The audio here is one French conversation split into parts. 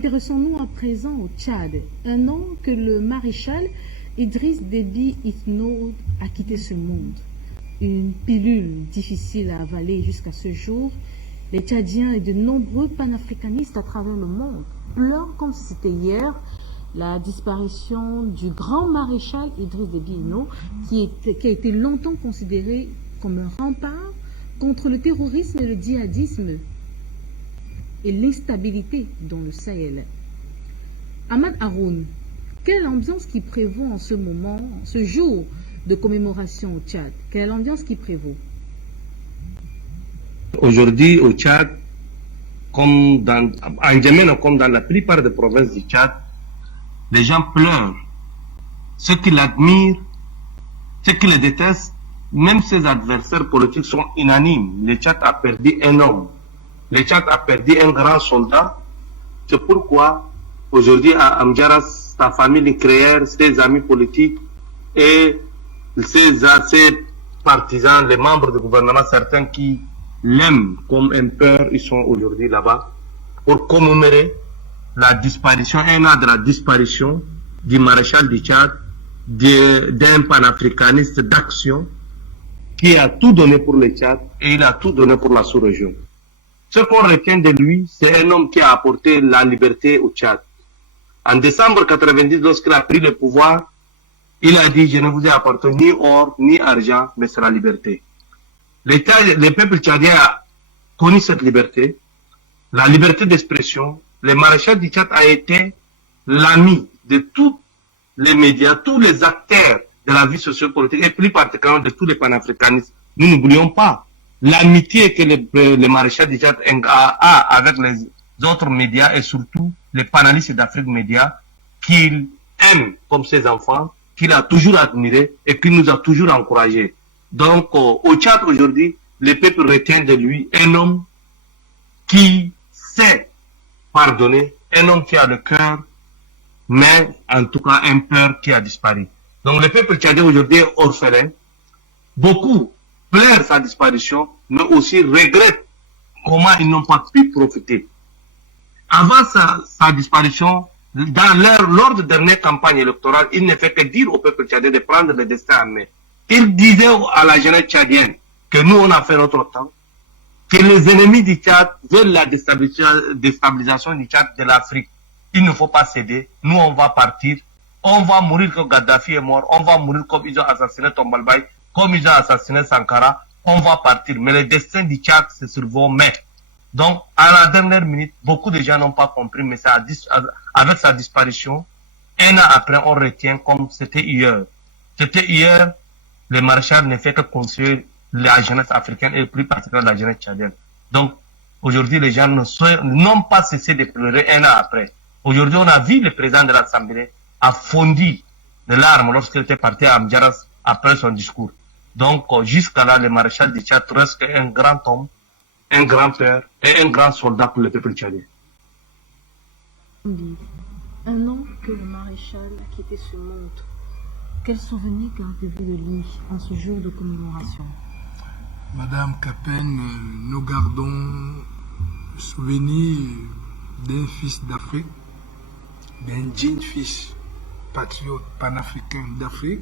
Intéressons-nous à présent au Tchad, un an que le maréchal Idriss Déby Itno a quitté ce monde. Une pilule difficile à avaler jusqu'à ce jour. Les Tchadiens et de nombreux panafricanistes à travers le monde pleurent comme si c'était hier la disparition du grand maréchal Idriss Déby Itno, qui a été longtemps considéré comme un rempart contre le terrorisme et le djihadisme et l'instabilité dans le Sahel. Ahmad Haroun, quelle ambiance qui prévaut en ce moment, en ce jour de commémoration au Tchad? Quelle est l'ambiance qui prévaut? Aujourd'hui au Tchad, comme en Djamena, comme dans la plupart des provinces du Tchad, les gens pleurent. Ceux qui l'admirent, ceux qui le détestent, même ses adversaires politiques sont unanimes. Le Tchad a perdu un homme. Le Tchad a perdu un grand soldat. C'est pourquoi aujourd'hui à Amdjaras, sa famille nucléaire, ses amis politiques et ses partisans, les membres du gouvernement, certains qui l'aiment comme un père, ils sont aujourd'hui là-bas pour commémorer la disparition, un an de la disparition du maréchal du Tchad, d'un panafricaniste d'action qui a tout donné pour le Tchad et il a tout donné pour la sous-région. Ce qu'on retient de lui, c'est un homme qui a apporté la liberté au Tchad. En décembre 90, lorsqu'il a pris le pouvoir, il a dit, je ne vous ai apporté ni or, ni argent, mais c'est la liberté. Le peuple tchadien a connu cette liberté, la liberté d'expression. Le maréchal du Tchad a été l'ami de tous les médias, tous les acteurs de la vie sociopolitique et plus particulièrement de tous les panafricanistes. Nous n'oublions pas l'amitié que le maréchal du Tchad a avec les autres médias et surtout les panélistes d'Afrique Média qu'il aime comme ses enfants, qu'il a toujours admiré et qu'il nous a toujours encouragés. Donc au Tchad aujourd'hui, le peuple retient de lui un homme qui sait pardonner, un homme qui a le cœur, mais en tout cas un père qui a disparu. Donc le peuple tchadien aujourd'hui est orphelin. Beaucoup pleurent sa disparition, mais aussi regrettent comment ils n'ont pas pu profiter. Avant sa disparition, lors de dernière campagne électorale, il ne fait que dire au peuple tchadien de prendre le destin en main. Il disait à la jeunesse tchadienne que nous on a fait notre temps, que les ennemis du Tchad veulent la déstabilisation du Tchad de l'Afrique. Il ne faut pas céder. Nous, on va partir. On va mourir comme Gaddafi est mort. On va mourir comme ils ont assassiné Tombalbaye, comme ils ont assassiné Sankara. On va partir. Mais le destin du Tchad, c'est sur vos mains. Donc, à la dernière minute, beaucoup de gens n'ont pas compris, mais avec sa disparition, un an après, on retient comme c'était hier. C'était hier, le maréchal ne fait que construire la jeunesse africaine et plus particulièrement la jeunesse tchadienne. Donc, aujourd'hui, les gens n'ont pas cessé de pleurer un an après. Aujourd'hui, on a vu le président de l'Assemblée a fondu de larmes lorsqu'il était parti à Amdjaras après son discours. Donc, jusqu'à là, le maréchal du Tchad reste un grand homme, un grand père et un grand soldat pour le peuple tchadien. Un an que le maréchal a quitté ce monde. Quel souvenir gardez-vous de lui en ce jour de commémoration? Madame Capen, nous gardons le souvenir d'un fils d'Afrique, d'un digne fils patriote panafricain d'Afrique,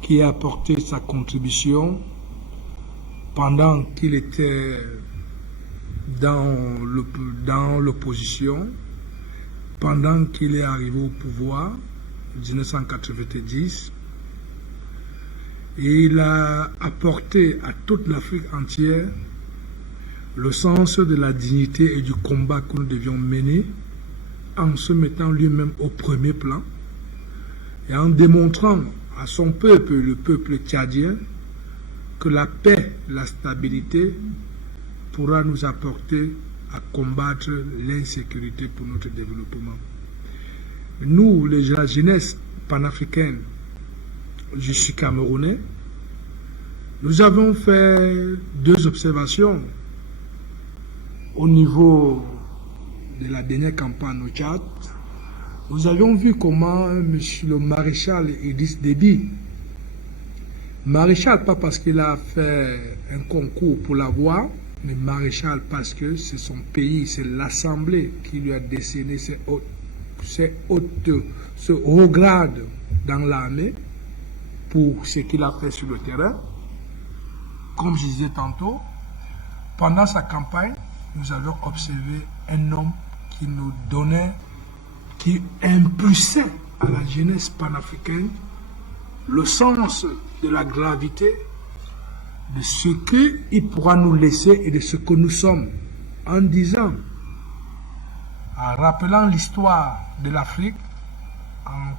qui a apporté sa contribution pendant qu'il était dans l'opposition, pendant qu'il est arrivé au pouvoir en 1990. Et il a apporté à toute l'Afrique entière le sens de la dignité et du combat que nous devions mener en se mettant lui-même au premier plan et en démontrant à son peuple, le peuple tchadien, que la paix, la stabilité pourra nous apporter à combattre l'insécurité pour notre développement. Nous, la jeunesse panafricaine, je suis camerounais, nous avons fait 2 observations au niveau de la dernière campagne au Tchad. Nous avions vu comment le maréchal Idriss Déby, maréchal pas parce qu'il a fait un concours pour l'avoir, le maréchal parce que c'est son pays, c'est l'Assemblée qui lui a décerné ce haut grade dans l'armée pour ce qu'il a fait sur le terrain. Comme je disais tantôt, pendant sa campagne, nous avions observé un homme qui nous donnait, qui impulsait à la jeunesse panafricaine le sens de la gravité de ce qu'il pourra nous laisser et de ce que nous sommes, en disant, en rappelant l'histoire de l'Afrique, en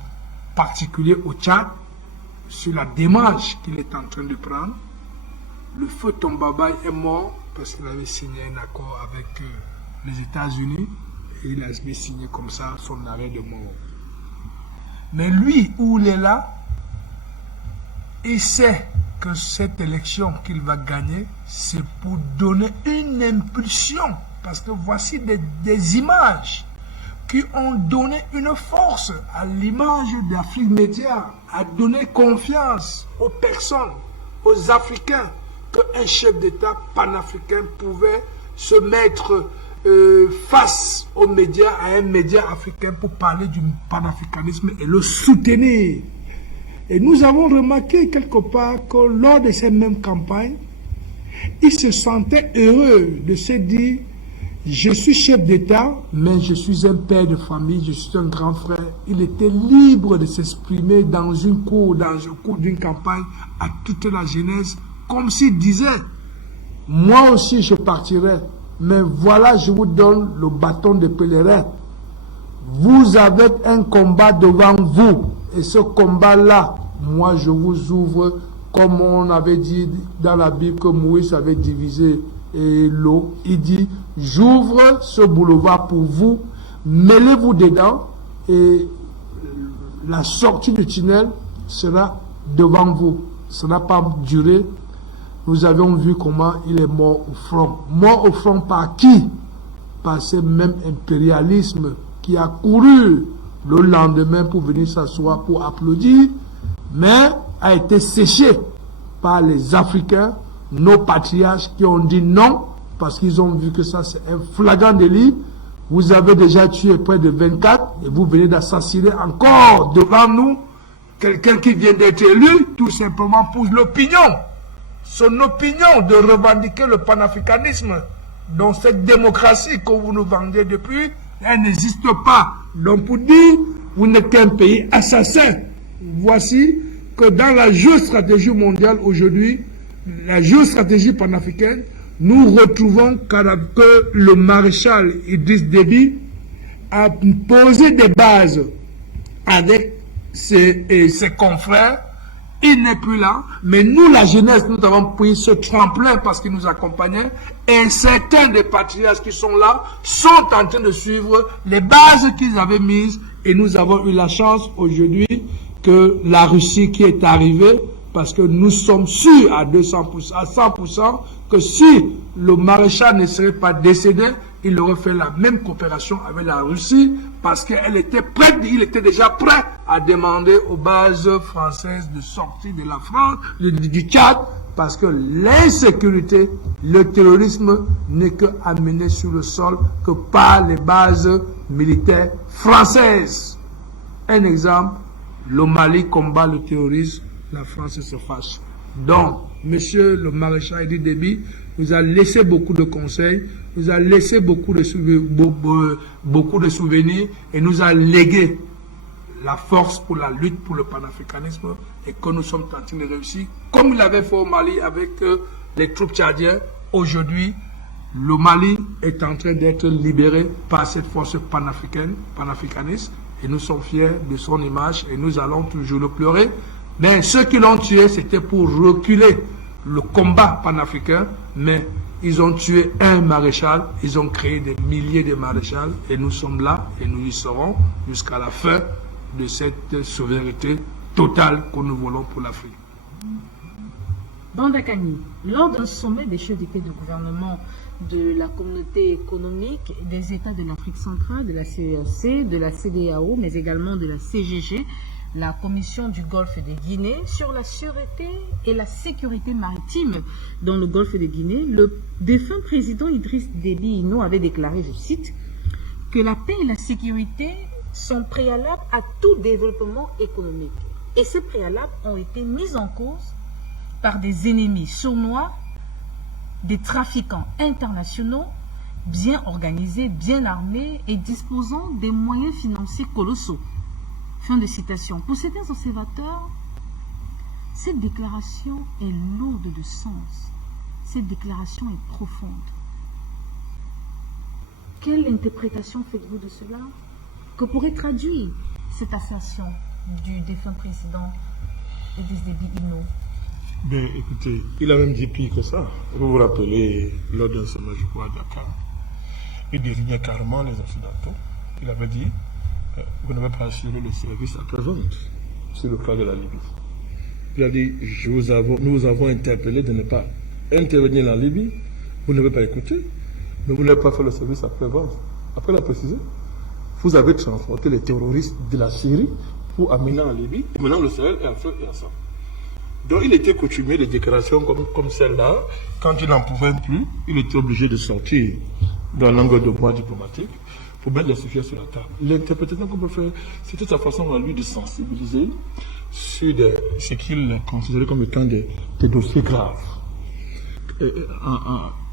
particulier au Tchad, sur la démarche qu'il est en train de prendre. Le feu Tombaba est mort parce qu'il avait signé un accord avec les États-Unis et il avait signé comme ça son arrêt de mort. Mais lui, où il est là, il sait que cette élection qu'il va gagner, c'est pour donner une impulsion. Parce que voici des images qui ont donné une force à l'image d'Afrique Média, à donner confiance aux personnes, aux Africains, qu'un chef d'État panafricain pouvait se mettre face aux médias, à un média africain pour parler du panafricanisme et le soutenir. Et nous avons remarqué quelque part que lors de ces mêmes campagnes, il se sentait heureux de se dire « Je suis chef d'État, mais je suis un père de famille, je suis un grand frère. » Il était libre de s'exprimer dans le cours d'une campagne à toute la jeunesse, comme s'il disait « Moi aussi je partirai, mais voilà, je vous donne le bâton de pèlerin. Vous avez un combat devant vous. Et ce combat-là, moi je vous ouvre, comme on avait dit dans la Bible que Moïse avait divisé l'eau. Il dit, j'ouvre ce boulevard pour vous, mêlez-vous dedans et la sortie du tunnel sera devant vous. Ça n'a pas duré. Nous avions vu comment il est mort au front. Mort au front par qui? Par ce même impérialisme qui a couru le lendemain pour venir s'asseoir pour applaudir, mais a été séché par les Africains, nos patriarches qui ont dit non, parce qu'ils ont vu que ça c'est un flagrant délit. Vous avez déjà tué près de 24 et vous venez d'assassiner encore devant nous quelqu'un qui vient d'être élu, tout simplement pour l'opinion. Son opinion de revendiquer le panafricanisme dans cette démocratie que vous nous vendez depuis, elle n'existe pas. Donc pour dire, vous n'êtes qu'un pays assassin. Voici que dans la géostratégie mondiale aujourd'hui, la géostratégie panafricaine, nous retrouvons que le maréchal Idriss Déby a posé des bases avec ses confrères. Il n'est plus là, mais nous, la jeunesse, nous avons pris ce tremplin parce qu'il nous accompagnait, et certains des patriarches qui sont là sont en train de suivre les bases qu'ils avaient mises, et nous avons eu la chance aujourd'hui que la Russie qui est arrivée, parce que nous sommes sûrs à 200%, à 100%, que si le maréchal ne serait pas décédé, il aurait fait la même coopération avec la Russie, parce qu'elle était prête, il était déjà prêt à demander aux bases françaises de sortir de la France, du Tchad, parce que l'insécurité, le terrorisme n'est que amené sur le sol que par les bases militaires françaises. Un exemple, le Mali combat le terrorisme, la France se fâche. Donc, monsieur le maréchal Idriss Déby nous a laissé beaucoup de conseils, nous a laissé beaucoup de souvenirs et nous a légué la force pour la lutte pour le panafricanisme et que nous sommes en train de réussir. Comme il l'avait fait au Mali avec les troupes tchadiennes, aujourd'hui, le Mali est en train d'être libéré par cette force panafricaniste et nous sommes fiers de son image et nous allons toujours le pleurer. Mais ceux qui l'ont tué, c'était pour reculer le combat panafricain, mais ils ont tué un maréchal, ils ont créé des milliers de maréchals, et nous sommes là, et nous y serons jusqu'à la fin de cette souveraineté totale que nous voulons pour l'Afrique. Bandakani, lors d'un sommet des chefs d'État de gouvernement de la communauté économique des États de l'Afrique centrale, de la CEAC, de la CEDEAO, mais également de la CGG, la Commission du Golfe de Guinée sur la sûreté et la sécurité maritime dans le Golfe de Guinée, le défunt président Idriss Déby Itno avait déclaré, je cite, que la paix et la sécurité sont préalables à tout développement économique. Et ces préalables ont été mis en cause par des ennemis sournois, des trafiquants internationaux, bien organisés, bien armés et disposant des moyens financiers colossaux. Fin de citation. Pour certains observateurs, cette déclaration est lourde de sens. Cette déclaration est profonde. Quelle interprétation faites-vous de cela? Que pourrait traduire cette assertion du défunt président Idriss Déby Itno? Ben, écoutez, il a même dit pire que ça. Vous vous rappelez, lors d'un sommet, je crois, à Dakar, il désignait carrément les Occidentaux. Il avait dit, vous n'avez pas assuré le service après-vente sur le cas de la Libye. Il a dit, nous vous avons interpellé de ne pas intervenir en Libye. Vous n'avez pas écouté, mais vous n'avez pas fait le service après-vente. Après la préciser, vous avez transporté les terroristes de la Syrie pour amener en Libye. Et maintenant, le Sahel est en feu et en sang. Donc, il était coutumier de déclarations comme celle-là. Quand il n'en pouvait plus, il était obligé de sortir dans l'angle de bois diplomatique pour mettre les sujets sur la table. L'interprétation qu'on peut faire, c'était sa façon à lui de sensibiliser sur ce qu'il considérait comme étant des dossiers graves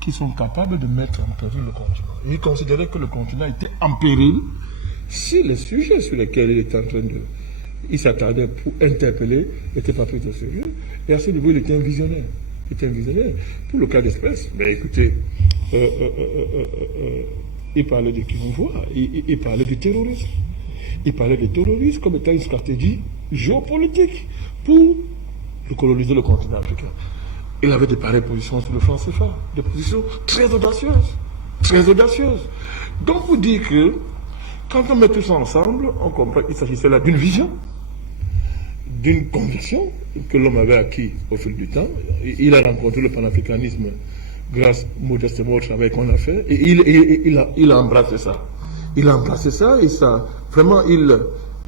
qui sont capables de mettre en péril le continent. Il considérait que le continent était en péril si les sujets sur lesquels il était en train de... Il s'attardait pour interpeller, n'était pas pris au sérieux. Et à ce niveau, il était un visionnaire. Il était un visionnaire. Pour le cas d'espèce, ben écoutez, il parlait de qui on voit, il parlait du terrorisme. Il parlait du terrorisme comme étant une stratégie géopolitique pour coloniser le continent africain. Il avait de pareilles positions sur le franc CFA, des positions très audacieuses. Très audacieuses. Donc, vous dites que quand on met tout ça ensemble, on comprend qu'il s'agissait là d'une vision, d'une conviction que l'homme avait acquis au fil du temps. Il a rencontré le panafricanisme grâce modestement au travail qu'on a fait, et il a embrassé ça. Il a embrassé ça, et ça, vraiment,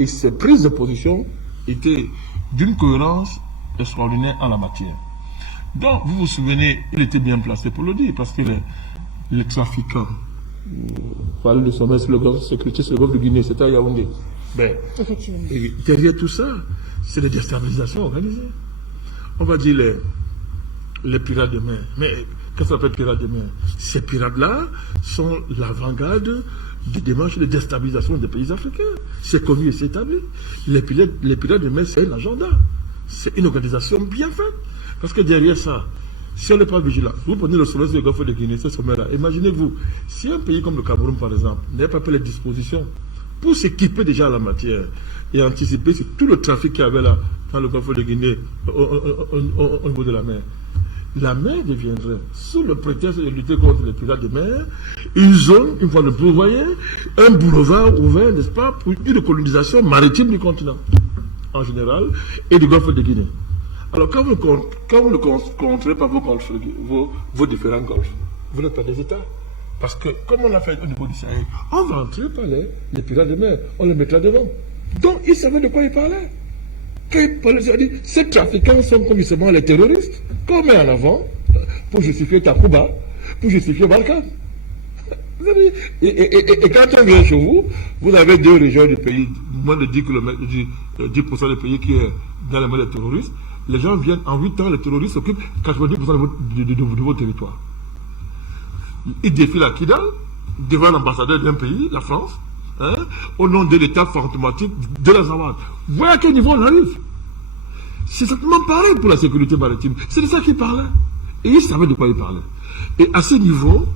ses prises de position étaient d'une cohérence extraordinaire en la matière. Donc, vous vous souvenez, il était bien placé pour le dire, parce que les trafiquants, parler de sommet sur le golfe de sécurité, sur le golfe de Guinée, c'était à Yaoundé. Ben, et derrière tout ça, c'est les déstabilisations organisées. On va dire les pirates de mer. Mais qu'est-ce qu'on appelle pirates de mer? Ces pirates-là sont l'avant-garde des démarches de déstabilisation des pays africains. C'est connu et c'est établi. Les pirates de mer, c'est un agenda. C'est une organisation bien faite. Parce que derrière ça, si on n'est pas vigilant, vous prenez le sommet sur le golfe de Guinée, ce sommet-là, imaginez-vous, si un pays comme le Cameroun, par exemple, n'avait pas pris les dispositions pour s'équiper déjà à la matière et anticiper sur tout le trafic qu'il y avait là, dans le golfe de Guinée, au niveau de la mer deviendrait, sous le prétexte de lutter contre les pirates de mer, une zone, une fois de plus, vous voyez, un boulevard ouvert, n'est-ce pas, pour une colonisation maritime du continent, en général, et du golfe de Guinée. Alors, quand vous ne contrôlez pas vos différents golfs, vous n'êtes pas des États. Parce que, comme on l'a fait au niveau du Sahel, on va entrer par les pirates de mer, on les mettra devant. Donc, ils savaient de quoi ils parlaient. Quand ils parlaient, c'est-à-dire, ces trafiquants sont comme justement les terroristes, qu'on met en avant pour justifier Takuba, pour justifier Balkan. Et quand on vient chez vous, vous avez deux régions du pays, moins de 10 km, 10% du pays qui est dans les mains des terroristes. Les gens viennent, en 8 ans, les terroristes s'occupent 90% de votre territoire. Ils défilent à Kidal, devant l'ambassadeur d'un pays, la France, au nom de l'État fantomatique de la Zawad. Voyez à quel niveau on arrive. C'est simplement pareil pour la sécurité maritime. C'est de ça qu'ils parlaient. Et ils savaient de quoi ils parlaient. Et à ce niveau,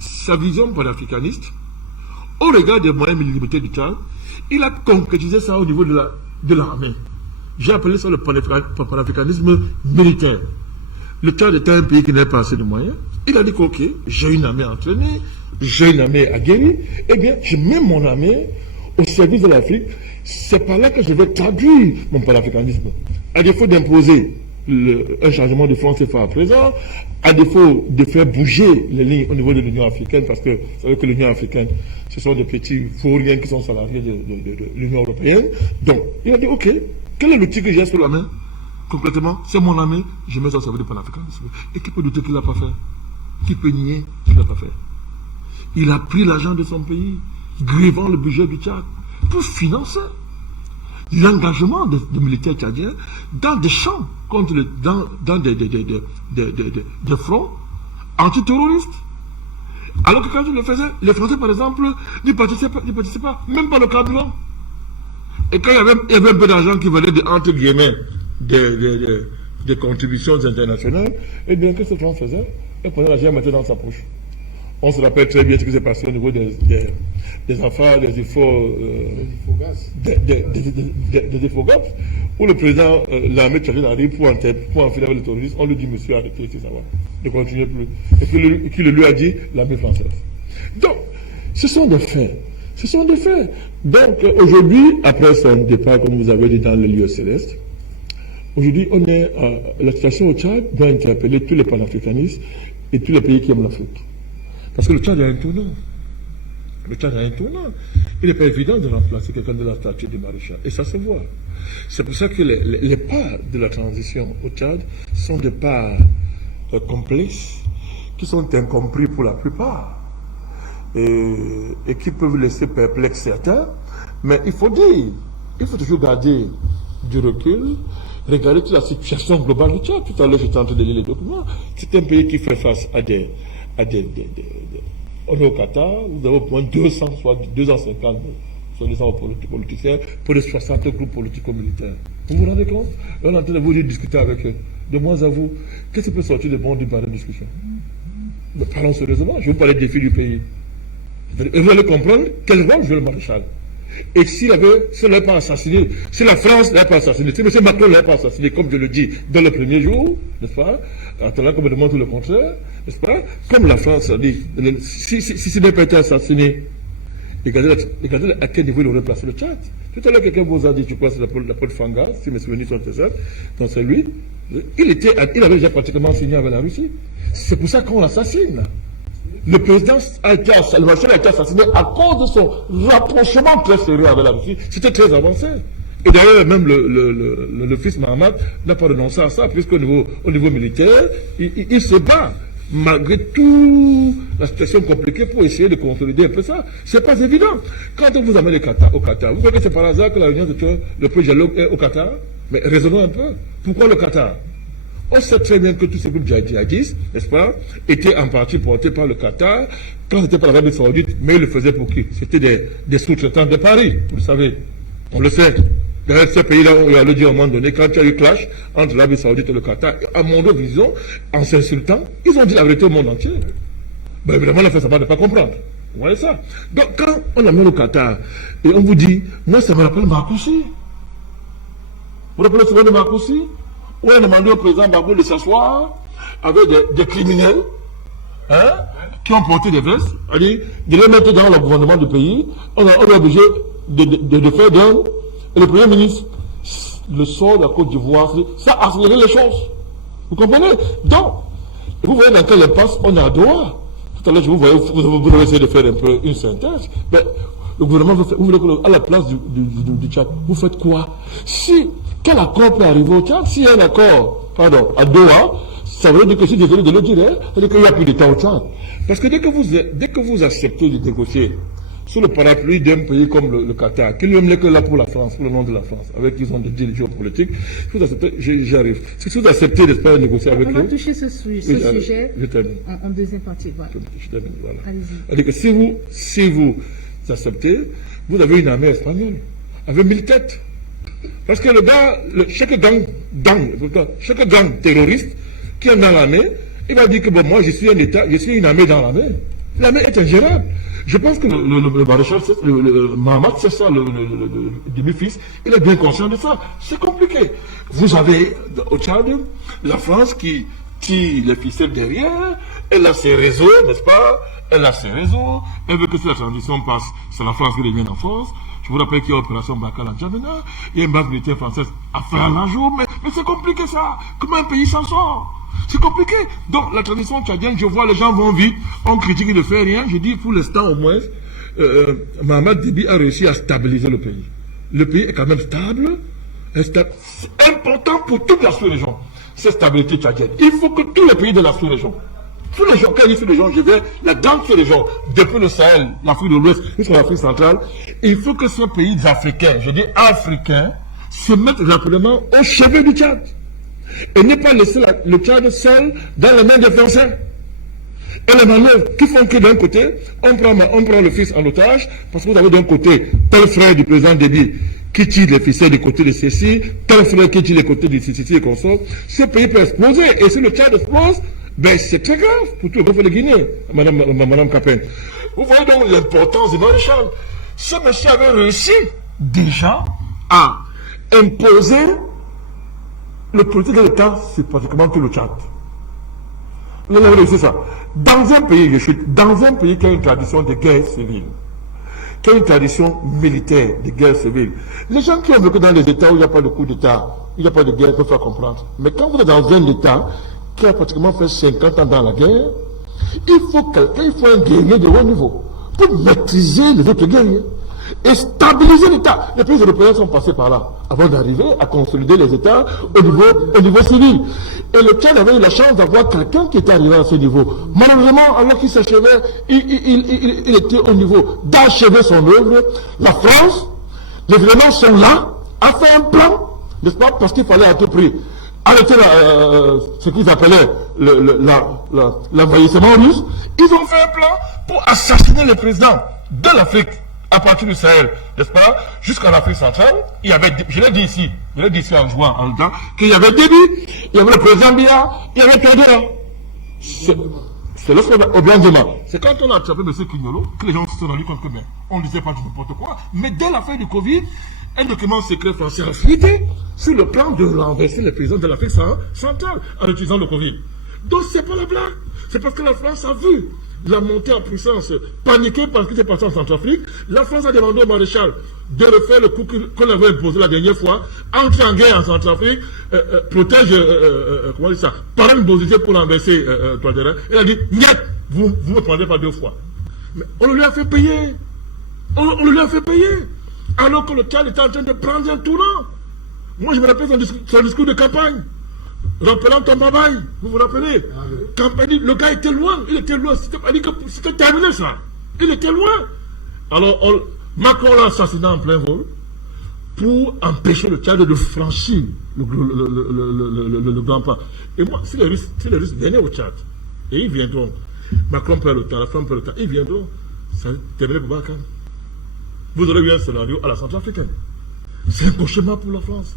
sa vision panafricaniste, au regard des moyens limités du Tchad, il a concrétisé ça au niveau de l'armée. J'ai appelé ça le panafricanisme militaire. Le Tchad était un pays qui n'avait pas assez de moyens. Il a dit ok, j'ai une armée entraînée, j'ai une armée aguerrie, eh bien, je mets mon armée au service de l'Afrique. C'est par là que je vais traduire mon panafricanisme. À défaut d'imposer un changement de franc CFA à présent, à défaut de faire bouger les lignes au niveau de l'Union africaine, parce que vous savez que l'Union africaine, ce sont des petits vauriens qui sont salariés de l'Union européenne. Donc, il a dit, ok, quel est l'outil que j'ai sur la main? Complètement, c'est mon ami, je mets ça au service du panafricanisme. Et qui peut douter qu'il ne l'a pas fait? Qui peut nier qu'il ne l'a pas fait? Il a pris l'argent de son pays, grivant le budget du Tchad, pour financer l'engagement des militaires tchadiens dans des champs contre dans des fronts antiterroristes. Alors que quand je le faisais, les Français, par exemple, n'y participaient pas, même pas le carburant. Et quand il y avait un peu d'argent qui venait entre guillemets des contributions internationales, et bien qu'est-ce que France faisait? Elle prenait l'argent et mettait dans sa poche. On se rappelle très bien ce qui s'est passé au niveau des affaires, des Ifogaz, où le président, l'armée tchadienne arrive pour enfiler avec les terroristes. On lui dit, monsieur, arrêtez, c'est ça va. Ne continuez plus. Et qui le lui a dit, l'armée française. Donc, ce sont des faits. Ce sont des faits. Donc, aujourd'hui, après son départ, comme vous avez dit, dans le lieu céleste, aujourd'hui, la situation au Tchad doit interpeller tous les panafricanistes et tous les pays qui aiment l'Afrique. Parce que le Tchad a un tournant. Le Tchad a un tournant. Il n'est pas évident de remplacer quelqu'un de la statue du maréchal. Et ça se voit. C'est pour ça que les pas de la transition au Tchad sont des pas complexes, qui sont incompris pour la plupart, et qui peuvent laisser perplexes certains. Mais il faut toujours garder du recul, regarder toute la situation globale du Tchad. Tout à l'heure, j'étais en train de lire les documents. C'est un pays qui fait face à on est au Qatar, vous avez au moins 250 soi-disant politiciens pour les 60 groupes politico-militaires. Vous vous rendez compte? On est en train de vous discuter avec eux. De moi à vous, qu'est-ce qui peut sortir de bon d'une pareille discussion? Mais parlons sérieusement, je vais vous parler des défis du pays. Et vous allez comprendre quel rôle joue le maréchal. Et s'il ne l'avait pas assassiné, si la France ne l'avait pas assassiné, si M. Macron ne l'avait pas assassiné, comme je le dis, dans le premier jour, n'est-ce pas, attendant qu'on me demande tout le contraire, n'est-ce pas, comme la France a dit, si ce n'avait pas été assassiné, regardez à quel niveau il aurait placé le Tchad. Tout à l'heure, quelqu'un vous a dit, je crois, c'est la Paul Fanga, si mes souvenirs sont exacts, donc c'est lui, il avait déjà pratiquement signé avec la Russie. C'est pour ça qu'on l'assassine. Le président le maréchal a été assassiné à cause de son rapprochement très sérieux avec la Russie. C'était très avancé. Et d'ailleurs, même le fils Mahamat n'a pas renoncé à ça, puisqu'au niveau militaire, il se bat, malgré toute la situation compliquée, pour essayer de consolider un peu ça. C'est pas évident. Quand on vous amène au Qatar, vous croyez que c'est par hasard que la réunion de le premier dialogue est au Qatar? Mais raisonnons un peu. Pourquoi le Qatar? On sait très bien que tous ces groupes djihadistes, n'est-ce pas, étaient en partie portés par le Qatar, quand c'était par l'Arabie Saoudite, mais ils le faisaient pour qui? C'était des sous-traitants de Paris, vous le savez. On le sait. Dans ces pays-là, on a le dit à un moment donné, quand il y a eu clash entre l'Arabie Saoudite et le Qatar, à mon vision, en s'insultant, ils ont dit la vérité au monde entier. Ben évidemment, on a fait ça de ne pas comprendre. Vous voyez ça? Donc, quand on amène au Qatar, et on vous dit, moi, ça me rappelle Marcoussi. Vous vous rappelez souvent de Marcoussi? On a demandé au président Babou de s'asseoir avec des criminels qui ont porté des vestes, de les mettre dans le gouvernement du pays. On est obligé de faire d'un. Et le Premier ministre, le sort de la Côte d'Ivoire, ça a accéléré les choses. Vous comprenez? Donc, vous voyez dans quelle impasse on est à Doha. Tout à l'heure, vous avez essayé de faire un peu une synthèse. Mais le gouvernement, vous voulez à la place du Tchad, vous faites quoi? Quel accord peut arriver au Tchad? S'il y a un accord, à Doha, ça veut dire que je suis désolé de le dire, c'est-à-dire qu'il n'y a plus de temps au Tchad. Parce que dès que vous acceptez de négocier sous le parapluie d'un pays comme le Qatar, qui lui-même n'est que là pour la France, pour le nom de la France, avec qui ils ont des deals géopolitiques, si vous acceptez, j'arrive. Si vous acceptez d'espérer de négocier avec eux. On va toucher ce sujet en deuxième partie. Voilà. Je termine, voilà. Allez-y. C'est-à-dire que si vous acceptez, vous avez une armée espagnole, avec 1000 têtes. Parce que chaque gang terroriste qui est dans l'armée, il va dire que bon, moi je suis un État, je suis une armée dans l'armée. L'armée est ingérable. Je pense que le maréchal, Mahamat, c'est ça, le demi-fils, il est bien conscient de ça. C'est compliqué. Vous avez au Tchad la France qui tire les ficelles derrière, elle a ses réseaux, n'est-ce pas? Elle a ses réseaux, elle veut que si la transition passe, c'est la France qui revienne en force. Je vous rappelle qu'il y a l'opération Bacal en Djamena, il y a une base militaire française à faire un jour, mais c'est compliqué ça. Comment un pays s'en sort? C'est compliqué. Donc la tradition tchadienne, je vois les gens vont vite, on critique, il ne fait rien. Je dis pour l'instant au moins, Mahamat Déby a réussi à stabiliser le pays. Le pays est quand même stable. C'est important pour toute la sous-région, cette stabilité tchadienne. Il faut que tous les pays de la sous-région, tous les gens, quand je dis sous-région, je vais la grande sous-région, depuis le Sahel, l'Afrique de l'Ouest jusqu'à l'Afrique centrale, il faut que ces pays africains, je dis africains, se mettent rapidement au chevet du Tchad. Et ne pas laisser le Tchad seul dans les mains des Français. Et les manœuvres qui font que d'un côté, on prend le fils en otage, parce que vous avez d'un côté tel frère du président Déby qui tire les ficelles du côté de ceci, tel frère qui tire les côtés de ceci et consort. Ce pays peut exploser. Et si le Tchad explose, ben c'est très grave pour tout le peuple de Guinée, Madame Capen. Vous voyez donc l'importance du maréchal. Ce monsieur avait réussi déjà à imposer le politique de l'État, c'est pratiquement tout le Tchad. Vous avez réussi ça. Dans un pays, dans un pays qui a une tradition de guerre civile, qui a une tradition militaire de guerre civile, les gens qui ont vécu dans les États où il n'y a pas de coup d'État, il n'y a pas de guerre, peuvent pas comprendre. Mais quand vous êtes dans un État qui a pratiquement fait 50 ans dans la guerre, il faut un guerrier de haut niveau pour maîtriser les autres guerriers et stabiliser l'État. Les pays européens sont passés par là avant d'arriver à consolider les États au niveau civil. Et le Tchad avait eu la chance d'avoir quelqu'un qui était arrivé à ce niveau. Malheureusement, alors qu'il s'achevait, il était au niveau d'achever son œuvre. La France, les éléments sont là, a fait un plan, n'est-ce pas, parce qu'il fallait à tout prix arrêter ce qu'ils appelaient l'envahissement russe. Ils ont fait un plan pour assassiner les présidents de l'Afrique à partir du Sahel, n'est-ce pas, jusqu'à l'Afrique centrale. Il y avait, je l'ai dit ici en juin, en temps, qu'il y avait Déby, il y avait le président Biya, il y avait Todera. C'est lorsqu'on au Blanc-Dima. C'est quand on a attrapé M. Quignolo que les gens se sont rendus compte que, on ne disait pas n'importe quoi. Mais dès la fin du Covid, un document secret français a fuité sur le plan de renverser les présidents de l'Afrique centrale en utilisant le Covid. Donc c'est pas la blague. C'est parce que la France a vu la montée en puissance, paniquée par ce qui s'est passé en Centrafrique. La France a demandé au maréchal de refaire le coup qu'on avait imposé la dernière fois, entrer en guerre en Centrafrique, protège, comment dire ça, par une Bozizé pour renverser Touadéra. Il a dit, niet, vous ne me prendrez pas deux fois. Mais on le lui a fait payer. On le lui a fait payer. Alors que le Tchad était en train de prendre un tournant. Moi, je me rappelle son discours de campagne. Rappelant Tombabaye, vous vous rappelez? Le gars était loin, il était loin, c'était terminé ça. Il était loin. Alors, Macron l'a assassiné en plein vol pour empêcher le Tchad de franchir le grand pas. Et moi, si les Russes venaient au Tchad, et ils viendront, Macron perd le temps, la France perd le temps, ils viendront, ça terminé pour Barkhane. Vous aurez eu un scénario à la Centrafricaine. C'est un cauchemar pour la France.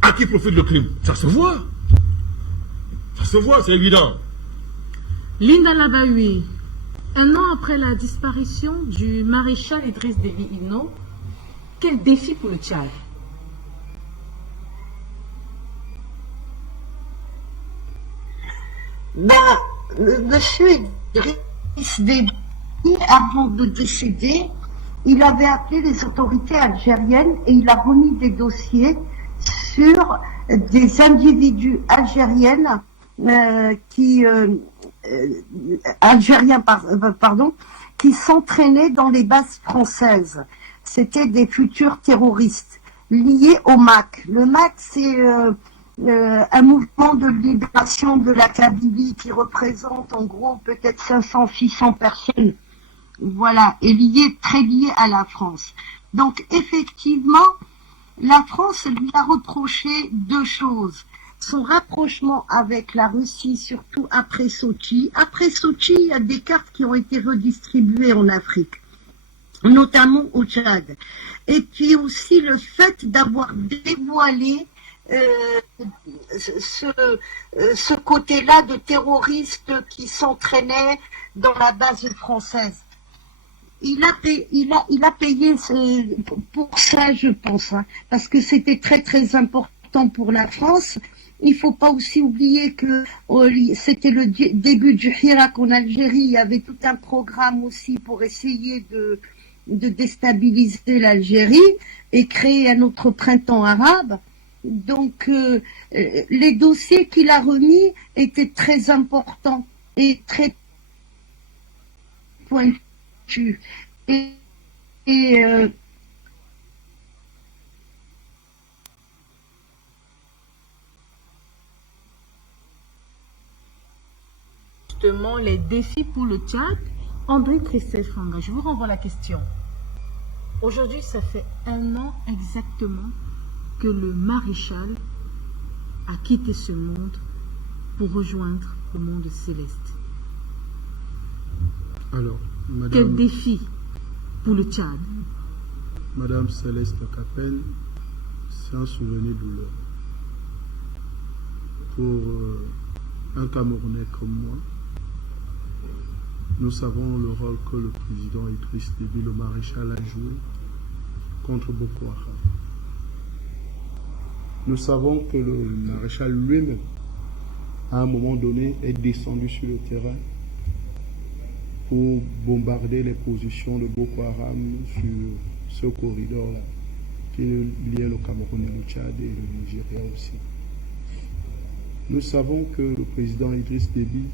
À qui profite le crime? Ça se voit. Ça se voit, c'est évident. Linda Labaoui, un an après la disparition du maréchal Idriss Déby Itno, quel défi pour le Tchad? Monsieur Idriss Déby, avant de décéder, il avait appelé les autorités algériennes et il a remis des dossiers sur des individus algériens qui s'entraînaient dans les bases françaises. C'était des futurs terroristes liés au MAC. Le MAC, c'est un mouvement de libération de la Kabylie qui représente en gros peut-être 500-600 personnes. Voilà, et très lié à la France. Donc effectivement, la France lui a reproché deux choses. Son rapprochement avec la Russie, surtout après Sochi. Après Sochi, il y a des cartes qui ont été redistribuées en Afrique, notamment au Tchad. Et puis aussi le fait d'avoir dévoilé ce côté-là de terroristes qui s'entraînaient dans la base française. Il a payé pour ça, je pense, hein, parce que c'était très très important pour la France. Il faut pas aussi oublier que c'était le début du Hirak en Algérie. Il y avait tout un programme aussi pour essayer de déstabiliser l'Algérie et créer un autre printemps arabe. Donc, les dossiers qu'il a remis étaient très importants et très pointus. Justement, les défis pour le Tchad. André Christelle-Franga, je vous renvoie la question. Aujourd'hui, ça fait 1 an exactement que le maréchal a quitté ce monde pour rejoindre le monde céleste. Alors, Quel défi pour le Tchad? Madame Céleste Capelle, c'est un souvenir douloureux. Pour un Camerounais comme moi, nous savons le rôle que le président Idriss Déby, le maréchal, a joué contre Boko Haram. Nous savons que le maréchal lui-même, à un moment donné, est descendu sur le terrain pour bombarder les positions de Boko Haram sur ce corridor-là, qui liait le Cameroun et le Tchad et le Nigeria aussi. Nous savons que le président Idriss Déby,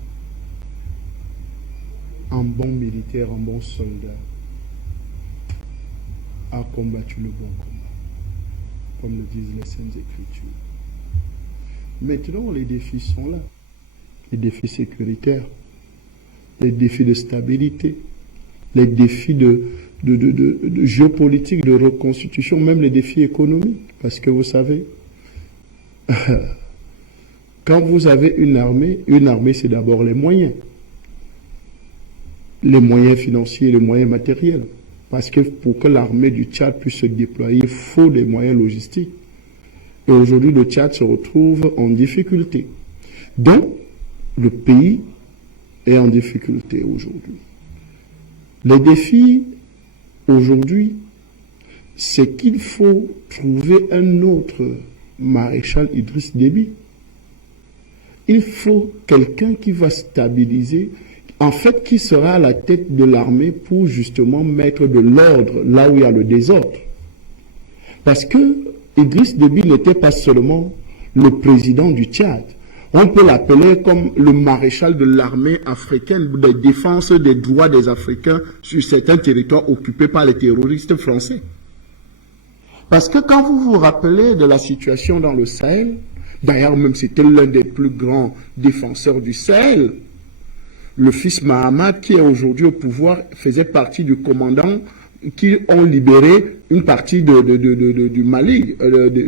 un bon militaire, un bon soldat, a combattu le bon combat, comme le disent les Saintes Écritures. Maintenant, les défis sont là. Les défis sécuritaires, les défis de stabilité, les défis de géopolitique, de reconstitution, même les défis économiques. Parce que vous savez, quand vous avez une armée c'est d'abord les moyens financiers, les moyens matériels. Parce que pour que l'armée du Tchad puisse se déployer, il faut des moyens logistiques. Et aujourd'hui, le Tchad se retrouve en difficulté. Donc, le pays est en difficulté aujourd'hui. Les défis aujourd'hui, c'est qu'il faut trouver un autre maréchal Idriss Déby. Il faut quelqu'un qui va stabiliser, en fait, qui sera à la tête de l'armée pour justement mettre de l'ordre là où il y a le désordre. Parce que Idriss Déby n'était pas seulement le président du Tchad. On peut l'appeler comme le maréchal de l'armée africaine de défense des droits des Africains sur certains territoires occupés par les terroristes français. Parce que quand vous vous rappelez de la situation dans le Sahel, d'ailleurs même c'était l'un des plus grands défenseurs du Sahel, le fils Mahamat qui est aujourd'hui au pouvoir faisait partie du commandant qui ont libéré une partie du Mali,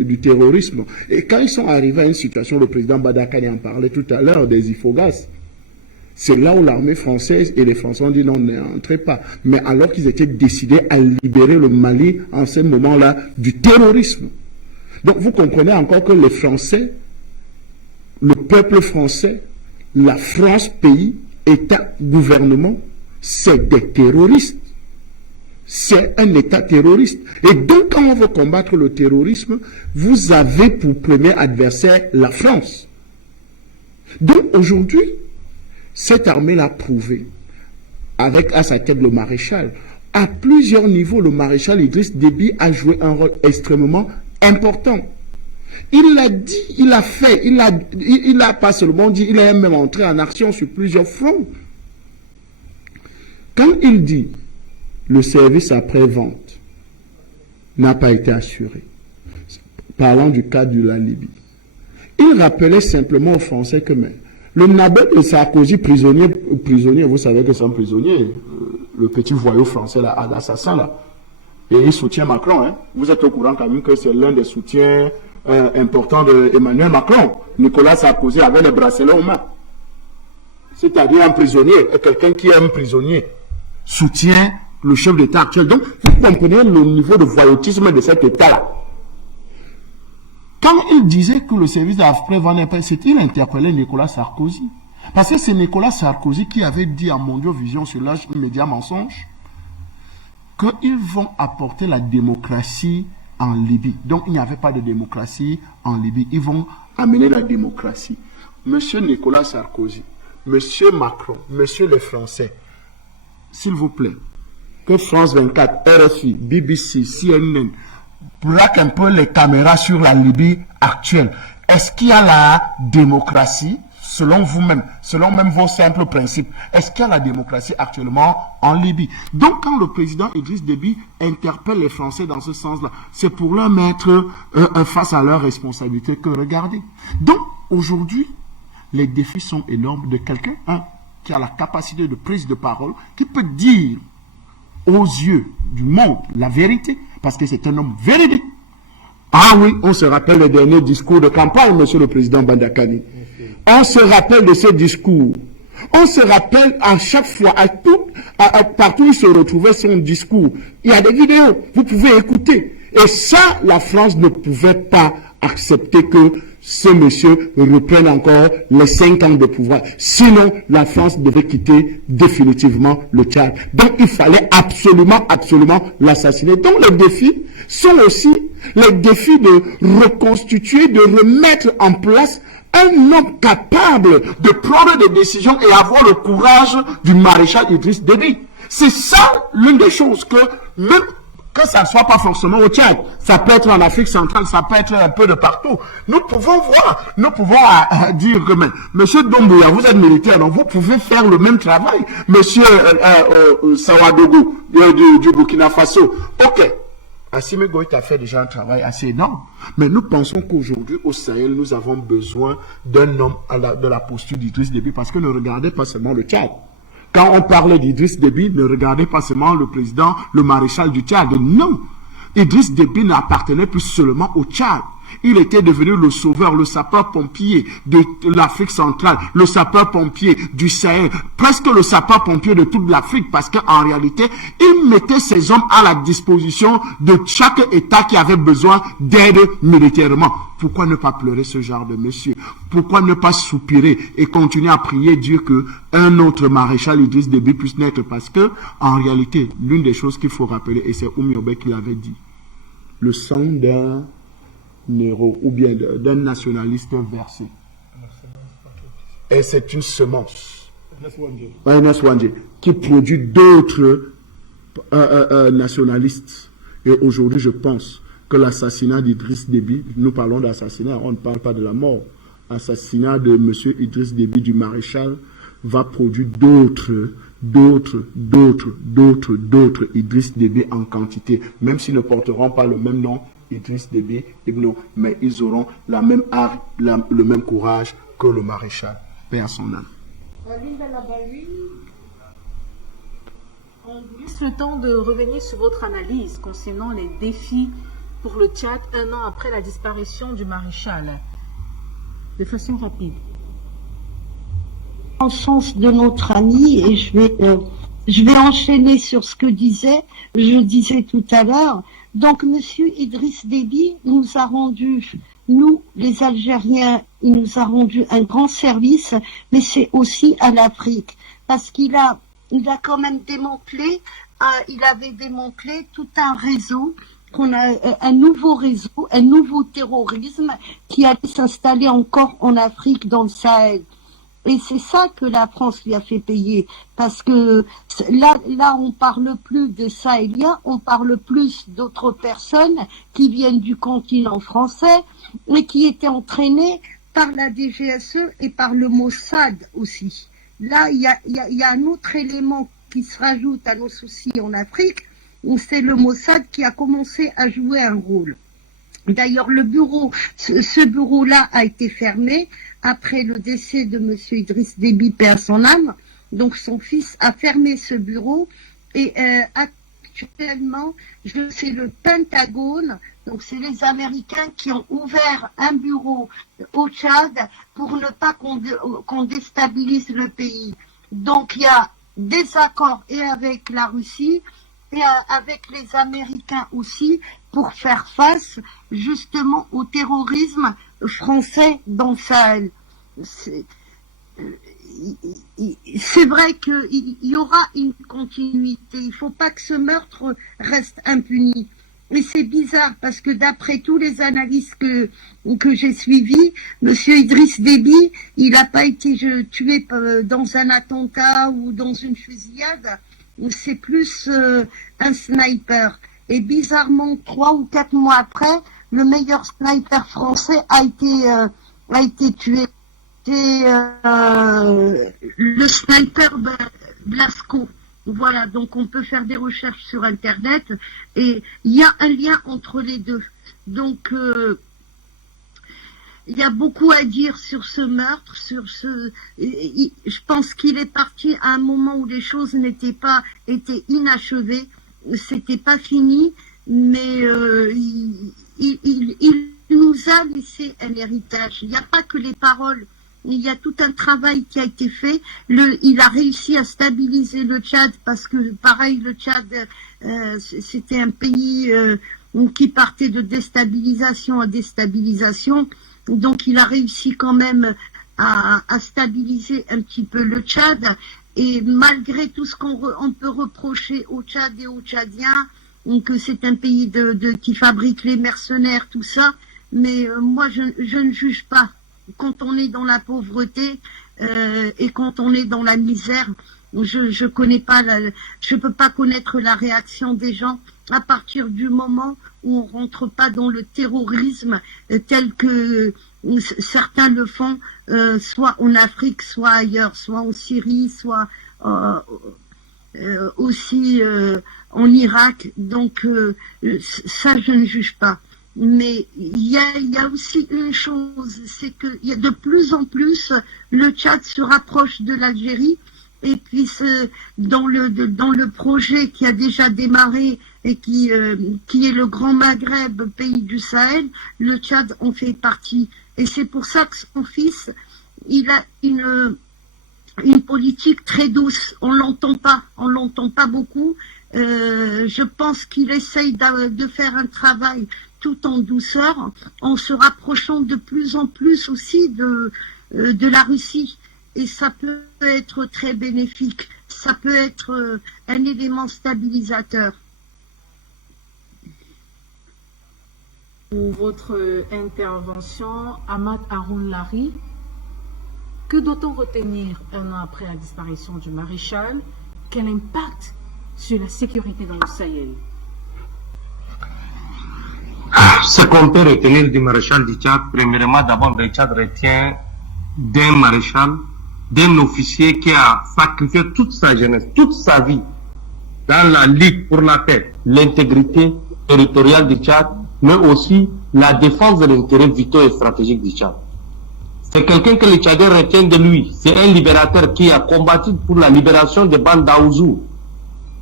du terrorisme. Et quand ils sont arrivés à une situation, le président Badakani en parlait tout à l'heure, des Ifogas, c'est là où l'armée française et les Français ont dit non, n'entrez pas. Mais alors qu'ils étaient décidés à libérer le Mali en ce moment-là du terrorisme. Donc vous comprenez encore que les Français, le peuple français, la France pays, État, gouvernement, c'est des terroristes. C'est un État terroriste. Et donc, quand on veut combattre le terrorisme, vous avez pour premier adversaire la France. Donc, aujourd'hui, cette armée l'a prouvé, avec à sa tête le maréchal. À plusieurs niveaux, le maréchal Idriss Déby a joué un rôle extrêmement important. Il l'a dit, il l'a fait, il a pas seulement dit, il a même entré en action sur plusieurs fronts. Quand il dit le service après-vente n'a pas été assuré, parlant du cas de la Libye, il rappelait simplement aux Français que le Nabet de Sarkozy, prisonnier, vous savez que c'est un prisonnier, le petit voyou français, l'assassin là, et il soutient Macron. Hein. Vous êtes au courant quand même que c'est l'un des soutiens importants d'Emmanuel Macron. Nicolas Sarkozy avait les bracelets aux mains. C'est-à-dire un prisonnier, quelqu'un qui est un prisonnier, soutient le chef d'État actuel. Donc, vous comprenez le niveau de voyoutisme de cet État-là. Quand il disait que le service d'après-vente n'est pas, il interpellait Nicolas Sarkozy. Parce que c'est Nicolas Sarkozy qui avait dit à Mondiovision sur l'âge immédiat mensonge qu'ils vont apporter la démocratie en Libye. Donc, il n'y avait pas de démocratie en Libye. Ils vont amener la démocratie. Monsieur Nicolas Sarkozy, Monsieur Macron, Monsieur les Français, s'il vous plaît, que France 24, RFI, BBC, CNN braquent un peu les caméras sur la Libye actuelle, est-ce qu'il y a la démocratie, selon vous-même, selon même vos simples principes, est-ce qu'il y a la démocratie actuellement en Libye? Donc quand le président Idriss Déby interpelle les Français dans ce sens-là, c'est pour leur mettre face à leurs responsabilités que regardez. Donc aujourd'hui, les défis sont énormes de quelqu'un qui a la capacité de prise de parole, qui peut dire aux yeux du monde la vérité, parce que c'est un homme véridique. Ah oui, on se rappelle le dernier discours de campagne, monsieur le président Bandakani. On se rappelle de ce discours. On se rappelle à chaque fois, partout où se retrouvait son discours. Il y a des vidéos, vous pouvez écouter. Et ça, la France ne pouvait pas accepter que ce monsieur reprenne encore les 5 ans de pouvoir. Sinon, la France devait quitter définitivement le Tchad. Donc, il fallait absolument l'assassiner. Donc, les défis sont aussi les défis de reconstituer, de remettre en place un homme capable de prendre des décisions et avoir le courage du maréchal Idriss Déby. C'est ça l'une des choses que, même que ça ne soit pas forcément au Tchad, ça peut être en Afrique centrale, ça peut être un peu de partout. Nous pouvons voir, nous pouvons dire que, monsieur Doumbouya, vous êtes militaire, donc vous pouvez faire le même travail. Monsieur Sawadogo du Burkina Faso, ok. Assimi Goïta a fait déjà un travail assez énorme. Mais nous pensons qu'aujourd'hui, au Sahel, nous avons besoin d'un homme de la posture d'Idriss Déby, parce que ne regardez pas seulement le Tchad. Quand on parle d'Idriss Déby, ne regardez pas seulement le président, le maréchal du Tchad. Non. Idriss Déby n'appartenait plus seulement au Tchad. Il était devenu le sauveur, le sapeur-pompier de l'Afrique centrale, le sapeur-pompier du Sahel, presque le sapeur-pompier de toute l'Afrique, parce qu'en réalité, il mettait ses hommes à la disposition de chaque État qui avait besoin d'aide militairement. Pourquoi ne pas pleurer ce genre de monsieur? Pourquoi ne pas soupirer et continuer à prier Dieu qu'un autre maréchal Idriss Déby puisse naître? Parce que, en réalité, l'une des choses qu'il faut rappeler, et c'est Oumiobe qui l'avait dit, le sang d'un Nero ou bien d'un nationaliste versé. Et c'est une semence qui produit d'autres nationalistes. Et aujourd'hui, je pense que l'assassinat d'Idriss Déby, nous parlons d'assassinat, on ne parle pas de la mort. L'assassinat de M. Idriss Déby, du maréchal, va produire d'autres Idriss Déby en quantité, même s'ils ne porteront pas le même nom, Idriss Déby, mais ils auront la même art, le même courage que le maréchal. Paix à son âme. On vous laisse le temps de revenir sur votre analyse concernant les défis pour le Tchad 1 an après la disparition du maréchal. De façon rapide. En sens de notre ami, et je vais enchaîner sur ce que je disais tout à l'heure. Donc, monsieur Idriss Déby nous a rendu, nous, les Algériens, il nous a rendu un grand service, mais c'est aussi à l'Afrique, parce qu'il a quand même démantelé, il avait démantelé tout un réseau, un nouveau réseau, un nouveau terrorisme qui allait s'installer encore en Afrique, dans le Sahel. Et c'est ça que la France lui a fait payer, parce que là on parle plus de Sahéliens, on parle plus d'autres personnes qui viennent du continent français, mais qui étaient entraînées par la DGSE et par le Mossad aussi. Là, il y a un autre élément qui se rajoute à nos soucis en Afrique, où c'est le Mossad qui a commencé à jouer un rôle. D'ailleurs, ce bureau-là a été fermé après le décès de M. Idriss Déby, paix à son âme. Donc, son fils a fermé ce bureau et actuellement, c'est le Pentagone, donc c'est les Américains qui ont ouvert un bureau au Tchad pour ne pas qu'on déstabilise le pays. Donc, il y a des accords et avec la Russie et avec les Américains aussi pour faire face justement au terrorisme français dans le Sahel. C'est vrai qu'il y aura une continuité. Il ne faut pas que ce meurtre reste impuni. Et c'est bizarre parce que d'après tous les analyses que j'ai suivies, Monsieur Idriss Déby, il n'a pas été tué dans un attentat ou dans une fusillade. c'est plus un sniper. Et bizarrement, 3 ou 4 mois après, le meilleur sniper français a été tué. C'est le sniper Blasco. Voilà, donc on peut faire des recherches sur Internet et il y a un lien entre les deux. Donc il y a beaucoup à dire sur ce meurtre, je pense qu'il est parti à un moment où les choses étaient inachevées, c'était pas fini, mais il nous a laissé un héritage. Il n'y a pas que les paroles, il y a tout un travail qui a été fait. Il a réussi à stabiliser le Tchad parce que, pareil, le Tchad, c'était un pays qui partait de déstabilisation à déstabilisation. Donc, il a réussi quand même à stabiliser un petit peu le Tchad. Et malgré tout ce qu'on peut reprocher au Tchad et aux Tchadiens, que c'est un pays qui fabrique les mercenaires, tout ça, mais moi, je ne juge pas. Quand on est dans la pauvreté et quand on est dans la misère, je peux pas connaître la réaction des gens à partir du moment où on rentre pas dans le terrorisme tel que certains le font, soit en Afrique, soit ailleurs, soit en Syrie, soit aussi en Irak. Donc ça, je ne juge pas. Mais il y a aussi une chose, c'est que il y a de plus en plus le Tchad se rapproche de l'Algérie et puis dans le projet qui a déjà démarré et qui est le Grand Maghreb, pays du Sahel, le Tchad en fait partie. Et c'est pour ça que son fils, il a une politique très douce. On l'entend pas beaucoup. Je pense qu'il essaye de faire un travail tout en douceur, en se rapprochant de plus en plus aussi de la Russie. Et ça peut être très bénéfique. Ça peut être un élément stabilisateur. Pour votre intervention, Ahmad Haroun Lari, que doit-on retenir un an après la disparition du maréchal? Quel impact sur la sécurité dans le Sahel? Ce qu'on peut retenir du maréchal du Tchad, premièrement, d'abord, le Tchad retient d'un maréchal, d'un officier qui a sacrifié toute sa jeunesse, toute sa vie dans la lutte pour la paix, l'intégrité territoriale du Tchad, mais aussi la défense de l'intérêt vitaux et stratégique du Tchad. C'est quelqu'un que les Tchadiens retiennent de lui. C'est un libérateur qui a combattu pour la libération des bandes d'Aouzou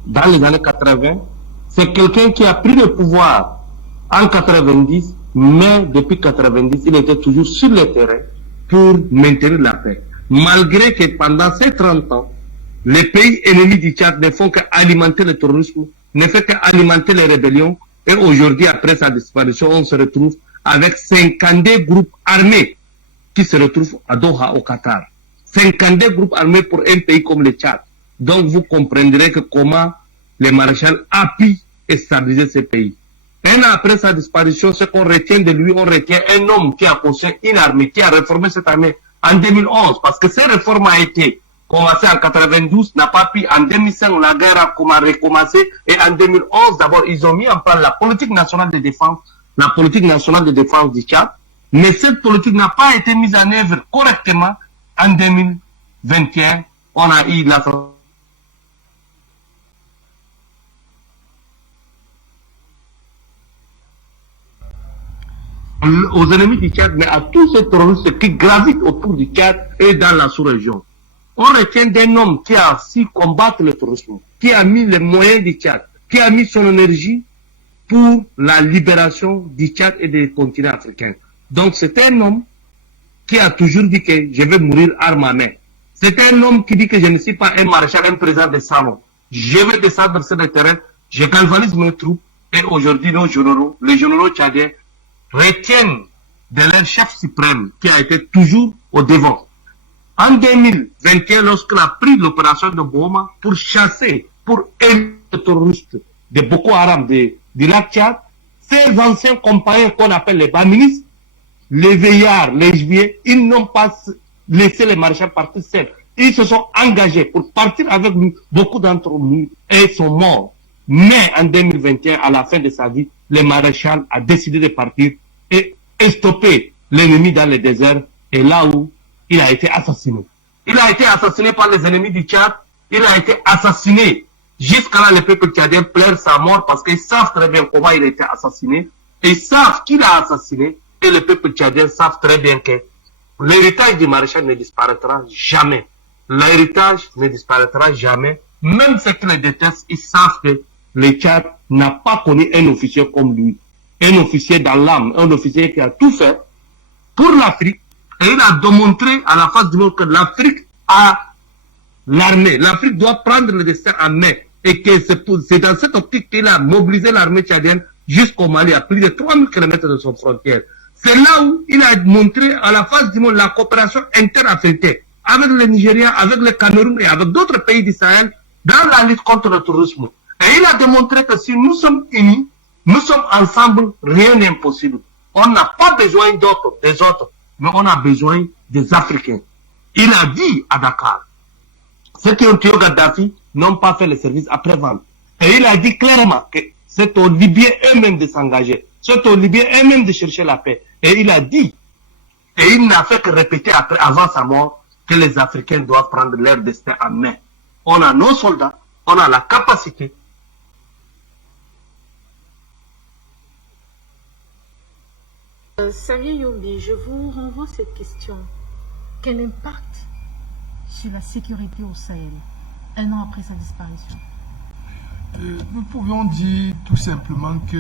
dans les années 80. C'est quelqu'un qui a pris le pouvoir en 90, mais depuis 90, il était toujours sur le terrain pour maintenir la paix. Malgré que pendant ces 30 ans, les pays ennemis du Tchad ne font qu'alimenter le terrorisme, ne font qu'alimenter les rébellions. Et aujourd'hui, après sa disparition, on se retrouve avec 52 groupes armés qui se retrouvent à Doha, au Qatar. 52 groupes armés pour un pays comme le Tchad. Donc vous comprendrez que comment les maréchals appuient et stabiliser ces pays. Un an après sa disparition, ce qu'on retient de lui, on retient un homme qui a construit une armée, qui a réformé cette armée en 2011, parce que ces réformes ont été commencées en 92, n'a pas pu, en 2005, la guerre a recommencé, et en 2011, d'abord, ils ont mis en place la politique nationale de défense, la politique nationale de défense du Tchad, mais cette politique n'a pas été mise en œuvre correctement. En 2021, on a eu la aux ennemis du Tchad, mais à tous ces terroristes qui gravitent autour du Tchad et dans la sous-région. On retient d'un homme qui a su combattre le terrorisme, qui a mis les moyens du Tchad, qui a mis son énergie pour la libération du Tchad et des continents africains. Donc c'est un homme qui a toujours dit que je vais mourir arme à main. C'est un homme qui dit que je ne suis pas un maréchal, un président de salon. Je vais descendre sur le terrain, je galvanise mes troupes, et aujourd'hui nos généraux, les généraux tchadiens, retiennent de leur chef suprême qui a été toujours au devant. En 2021, lorsqu'on a pris l'opération de Boma pour chasser, pour aider les terroristes de Boko Haram du lac Tchad, ces anciens compagnons qu'on appelle les bas-ministres, les veillards, les juillet, ils n'ont pas laissé les maréchals partir seuls. Ils se sont engagés pour partir avec nous. Beaucoup d'entre nous et sont morts. Mais en 2021, à la fin de sa vie, le maréchal a décidé de partir et stopper l'ennemi dans le désert. Et là où il a été assassiné. Il a été assassiné par les ennemis du Tchad. Il a été assassiné. Jusqu'à là, le peuple tchadien pleure sa mort parce qu'ils savent très bien comment il a été assassiné. Ils savent qui l'a assassiné. Et le peuple tchadien savent très bien que l'héritage du maréchal ne disparaîtra jamais. L'héritage ne disparaîtra jamais. Même ceux qui le détestent, ils savent que le Tchad n'a pas connu un officier comme lui. Un officier dans l'âme. Un officier qui a tout fait pour l'Afrique. Et il a démontré à la face du monde que l'Afrique a l'armée. L'Afrique doit prendre le destin en main. Et que c'est dans cette optique qu'il a mobilisé l'armée tchadienne jusqu'au Mali, à plus de 3000 km de son frontière. C'est là où il a montré à la face du monde la coopération interafricaine avec le Nigeria, avec le Cameroun et avec d'autres pays du Sahel dans la lutte contre le tourisme. Et il a démontré que si nous sommes unis, nous sommes ensemble, rien n'est impossible. On n'a pas besoin d'autres, des autres, mais on a besoin des Africains. Il a dit à Dakar, ceux qui ont tué Gaddafi n'ont pas fait le service après-vente. Et il a dit clairement que c'est aux Libyens eux-mêmes de s'engager. C'est aux Libyens eux-mêmes de chercher la paix. Et il a dit, et il n'a fait que répéter avant sa mort, que les Africains doivent prendre leur destin en main. On a nos soldats, on a la capacité. Xavier Yombi, je vous renvoie cette question. Quel impact sur la sécurité au Sahel, un an après sa disparition? Nous pouvions dire tout simplement que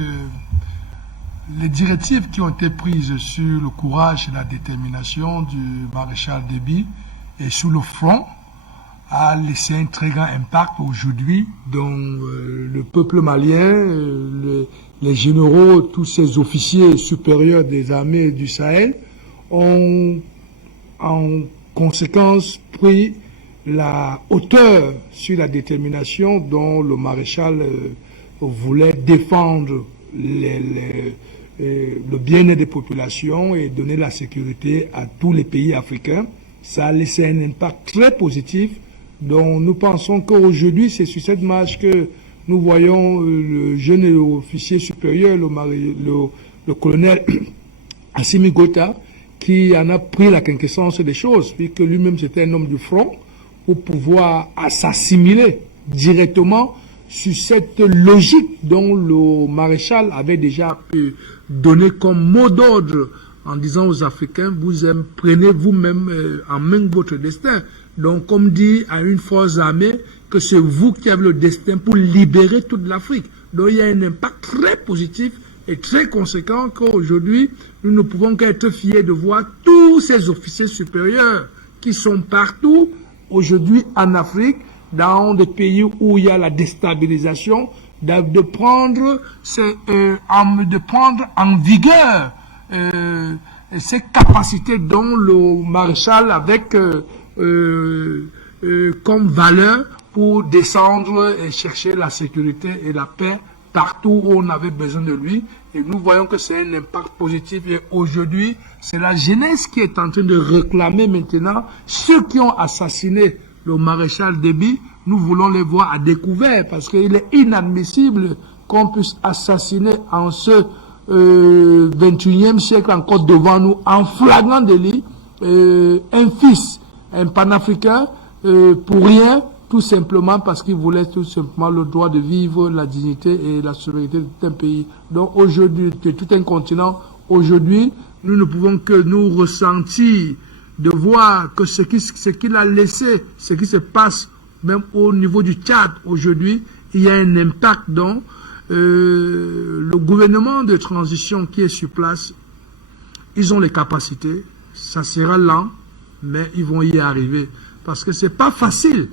les directives qui ont été prises sur le courage et la détermination du maréchal Déby et sur le front a laissé un très grand impact aujourd'hui dont le peuple malien, les généraux, tous ces officiers supérieurs des armées du Sahel ont en conséquence pris la hauteur sur la détermination dont le maréchal voulait défendre le bien-être des populations et donner la sécurité à tous les pays africains. Ça a laissé un impact très positif dont nous pensons qu'aujourd'hui, c'est sur cette marche que nous voyons le jeune officier supérieur, le colonel Assimi Gota, qui en a pris la quintessence des choses, puisque lui-même c'était un homme du front, pour pouvoir s'assimiler directement sur cette logique dont le maréchal avait déjà pu donner comme mot d'ordre en disant aux Africains, prenez vous-même en main votre destin. Donc, comme dit à une force armée, que c'est vous qui avez le destin pour libérer toute l'Afrique. Donc, il y a un impact très positif et très conséquent qu'aujourd'hui, nous ne pouvons qu'être fiers de voir tous ces officiers supérieurs qui sont partout, aujourd'hui en Afrique, dans des pays où il y a la déstabilisation, de prendre en vigueur ces capacités dont le maréchal avec comme valeur pour descendre et chercher la sécurité et la paix partout où on avait besoin de lui. Et nous voyons que c'est un impact positif. Et aujourd'hui, c'est la jeunesse qui est en train de réclamer maintenant ceux qui ont assassiné le maréchal Déby. Nous voulons les voir à découvert parce qu'il est inadmissible qu'on puisse assassiner en ce 21e siècle encore devant nous en flagrant délit un fils, un panafricain pour rien, tout simplement parce qu'il voulait tout simplement le droit de vivre, la dignité et la souveraineté de tout un pays. Donc aujourd'hui, de tout un continent, aujourd'hui, nous ne pouvons que nous ressentir de voir que ce qu'il a laissé, ce qui se passe même au niveau du Tchad aujourd'hui, il y a un impact dont le gouvernement de transition qui est sur place, ils ont les capacités, ça sera lent, mais ils vont y arriver. Parce que c'est pas facile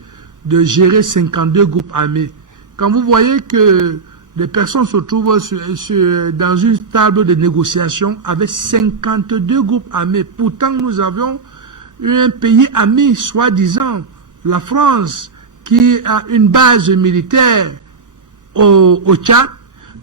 de gérer 52 groupes armés. Quand vous voyez que des personnes se trouvent dans une table de négociation avec 52 groupes armés, pourtant nous avions un pays ami, soi-disant, la France, qui a une base militaire au Tchad,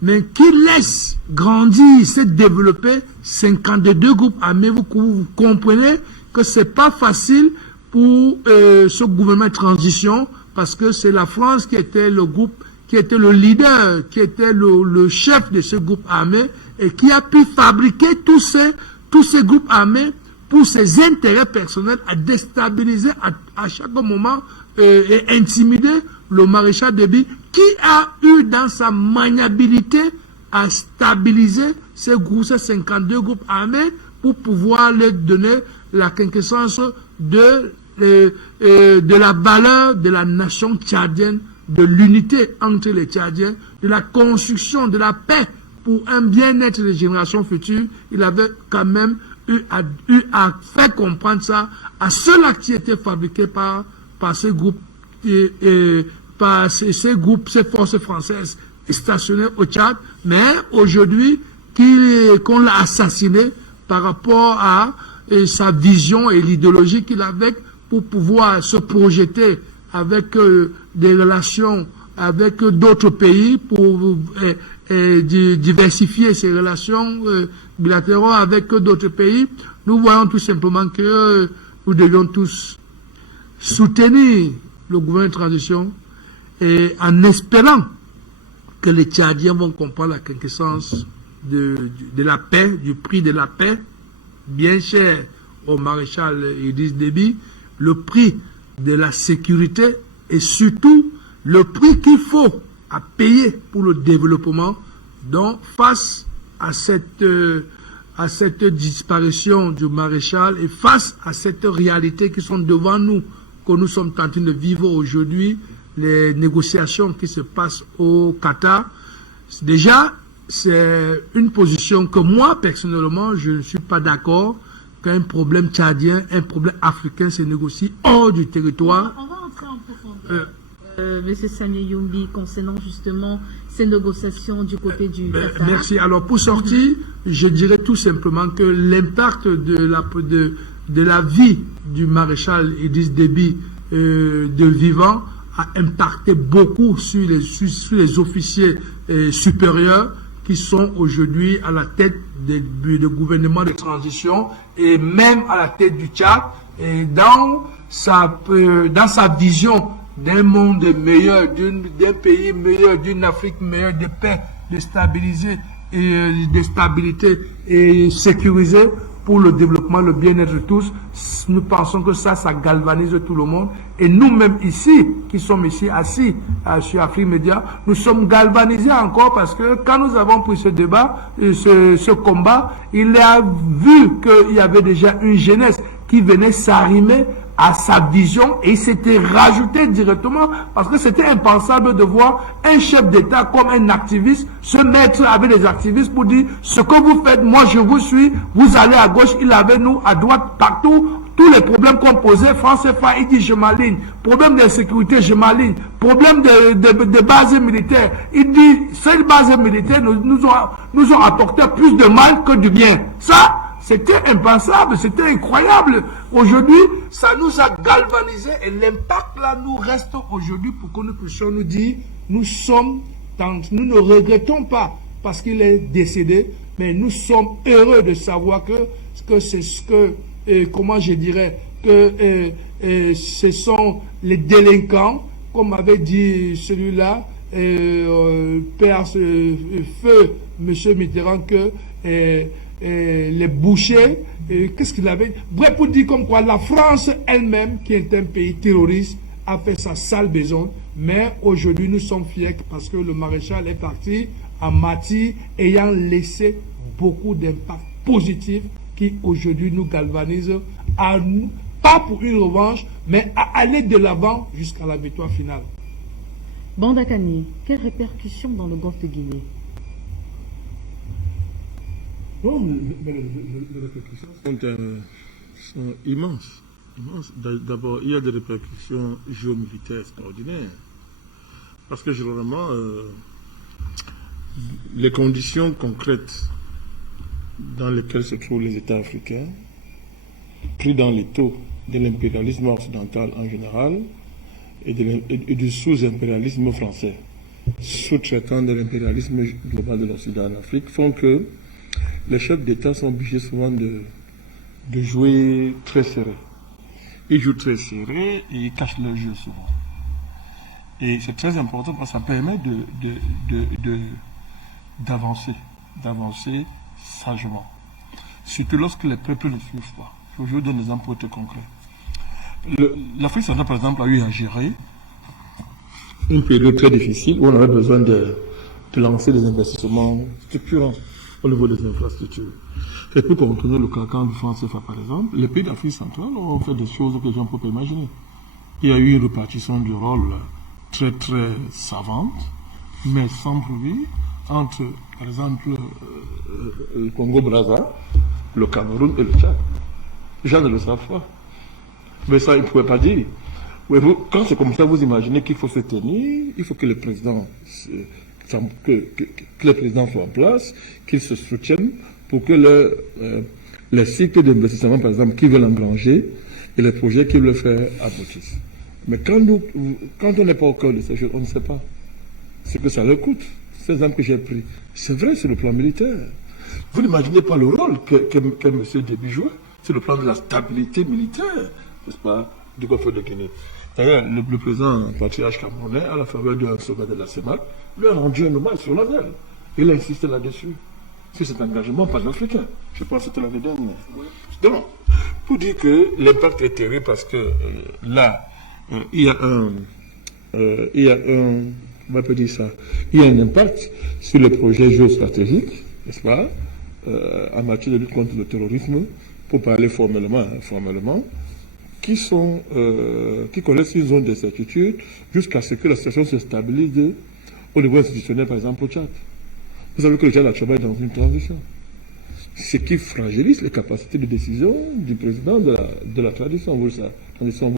mais qui laisse grandir, se développer 52 groupes armés. Vous comprenez que c'est pas facile pour ce gouvernement de transition, parce que c'est la France qui était le groupe, qui était le leader, qui était le chef de ce groupe armé, et qui a pu fabriquer tous ces groupes armés pour ses intérêts personnels, à déstabiliser à chaque moment et intimider le maréchal Déby, qui a eu dans sa maniabilité à stabiliser ces 52 groupes armés pour pouvoir leur donner la quintessence de la valeur de la nation tchadienne, de l'unité entre les Tchadiens, de la construction de la paix pour un bien-être des générations futures. Il avait quand même eu à faire comprendre ça à ceux-là qui étaient fabriqués par ces groupes, ces forces françaises stationnées au Tchad, mais aujourd'hui qu'on l'a assassiné par rapport à sa vision et l'idéologie qu'il avait pour pouvoir se projeter avec des relations avec d'autres pays, pour diversifier ses relations bilatérales avec d'autres pays. Nous voyons tout simplement que nous devions tous soutenir le gouvernement de transition, et en espérant que les Tchadiens vont comprendre la quintessence de la paix, du prix de la paix, bien cher au maréchal Idriss Déby, le prix de la sécurité et surtout le prix qu'il faut à payer pour le développement. Donc, face à cette disparition du maréchal et face à cette réalité qui sont devant nous, que nous sommes en train de vivre aujourd'hui, les négociations qui se passent au Qatar, déjà, c'est une position que moi, personnellement, je ne suis pas d'accord qu'un problème tchadien, un problème africain se négocie hors du territoire. On va entrer en profondeur. Monsieur Sani Youmbi, concernant justement ces négociations du côté du Qatar. Merci. Alors, pour sortir, je dirais tout simplement que l'impact de la vie du maréchal Idriss Déby de vivant a impacté beaucoup sur les officiers supérieurs qui sont aujourd'hui à la tête des gouvernements de transition et même à la tête du Tchad, et dans sa vision d'un monde meilleur, d'un pays meilleur, d'une Afrique meilleure, de paix, de stabilité et sécurisée pour le développement, le bien-être de tous. Nous pensons que ça galvanise tout le monde. Et nous-mêmes ici, qui sommes ici assis sur Afrique Média, nous sommes galvanisés encore parce que quand nous avons pris ce débat, ce combat, il a vu qu'il y avait déjà une jeunesse qui venait s'arrimer à sa vision et il s'était rajouté directement parce que c'était impensable de voir un chef d'État comme un activiste se mettre avec des activistes pour dire ce que vous faites, moi je vous suis, vous allez à gauche, il avait nous à droite, partout, tous les problèmes qu'on posait, France FA, il dit je m'aligne, problème d'insécurité, je m'aligne, problème de base militaire, il dit cette base militaire nous ont apporté plus de mal que du bien. Ça, c'était impensable, c'était incroyable. Aujourd'hui, ça nous a galvanisé et l'impact là nous reste aujourd'hui pour que nous puissions nous dire, nous ne regrettons pas parce qu'il est décédé, mais nous sommes heureux de savoir que c'est ce que, comment je dirais, que ce sont les délinquants, comme avait dit celui-là, Père Feu, M. Mitterrand, que les bouchers, qu'est-ce qu'il avait? Bref, pour dire comme quoi la France elle-même, qui est un pays terroriste, a fait sa sale besogne. Mais aujourd'hui, nous sommes fiers parce que le maréchal est parti en martyr, ayant laissé beaucoup d'impact positif qui aujourd'hui nous galvanise, pas pour une revanche, mais à aller de l'avant jusqu'à la victoire finale. Bandakani, quelles répercussions dans le golfe de Guinée? Non, mais les répercussions sont immenses. D'abord, il y a des répercussions géomilitaires extraordinaires. Parce que généralement, les conditions concrètes dans lesquelles se trouvent les États africains, pris dans les taux de l'impérialisme occidental en général et du sous-impérialisme français, sous-traitant de l'impérialisme global de l'Occident en Afrique, font que les chefs d'État sont obligés souvent de jouer très serré. Ils jouent très serré et ils cachent leur jeu souvent. Et c'est très important parce que ça permet d'avancer sagement. Surtout lorsque les peuples ne suivent pas. Je vous donne des exemples très concrets. L'Afrique centrale, par exemple, a eu à gérer une période très difficile où on avait besoin de lancer des investissements structurants au niveau des infrastructures. Et pour contenir le carcan du franc CFA, par exemple, les pays d'Afrique centrale ont fait des choses que les gens peuvent imaginer. Il y a eu une répartition du rôle très très savante, mais sans bruit, entre, par exemple, le Congo-Brazza, le Cameroun et le Tchad. Les gens ne le savent pas. Mais ça, ils ne pouvaient pas dire. Quand c'est comme ça, vous imaginez qu'il faut se tenir, il faut que le président, que le président soit en place, qu'il se soutienne pour que les cycles d'investissement, par exemple, qu'ils veulent engranger et les projets qu'ils veulent faire aboutissent. Mais quand on n'est pas au cœur de ces choses, on ne sait pas ce que ça leur coûte. C'est l'exemple que j'ai pris. C'est vrai sur le plan militaire. Vous n'imaginez pas le rôle que M. Déby joue sur le plan de la stabilité militaire, n'est-ce pas, du Golfe de Guinée. D'ailleurs, le président patriarche camerounais, à la faveur d'un sommet de la CEMAC, lui a rendu un hommage solennel. Il a insisté là-dessus, sur cet engagement panafricain. Je pense que c'était l'année dernière. Donc, pour dire que l'impact est terrible parce que là, il y a un impact sur les projets géostratégiques, n'est-ce pas, en matière de lutte contre le terrorisme, pour parler formellement, qui connaissent une zone d'incertitude jusqu'à ce que la situation se stabilise au niveau institutionnel, par exemple au Tchad. Vous savez que le Tchad actuellement est dans une transition. Ce qui fragilise les capacités de décision du président de la transition, vous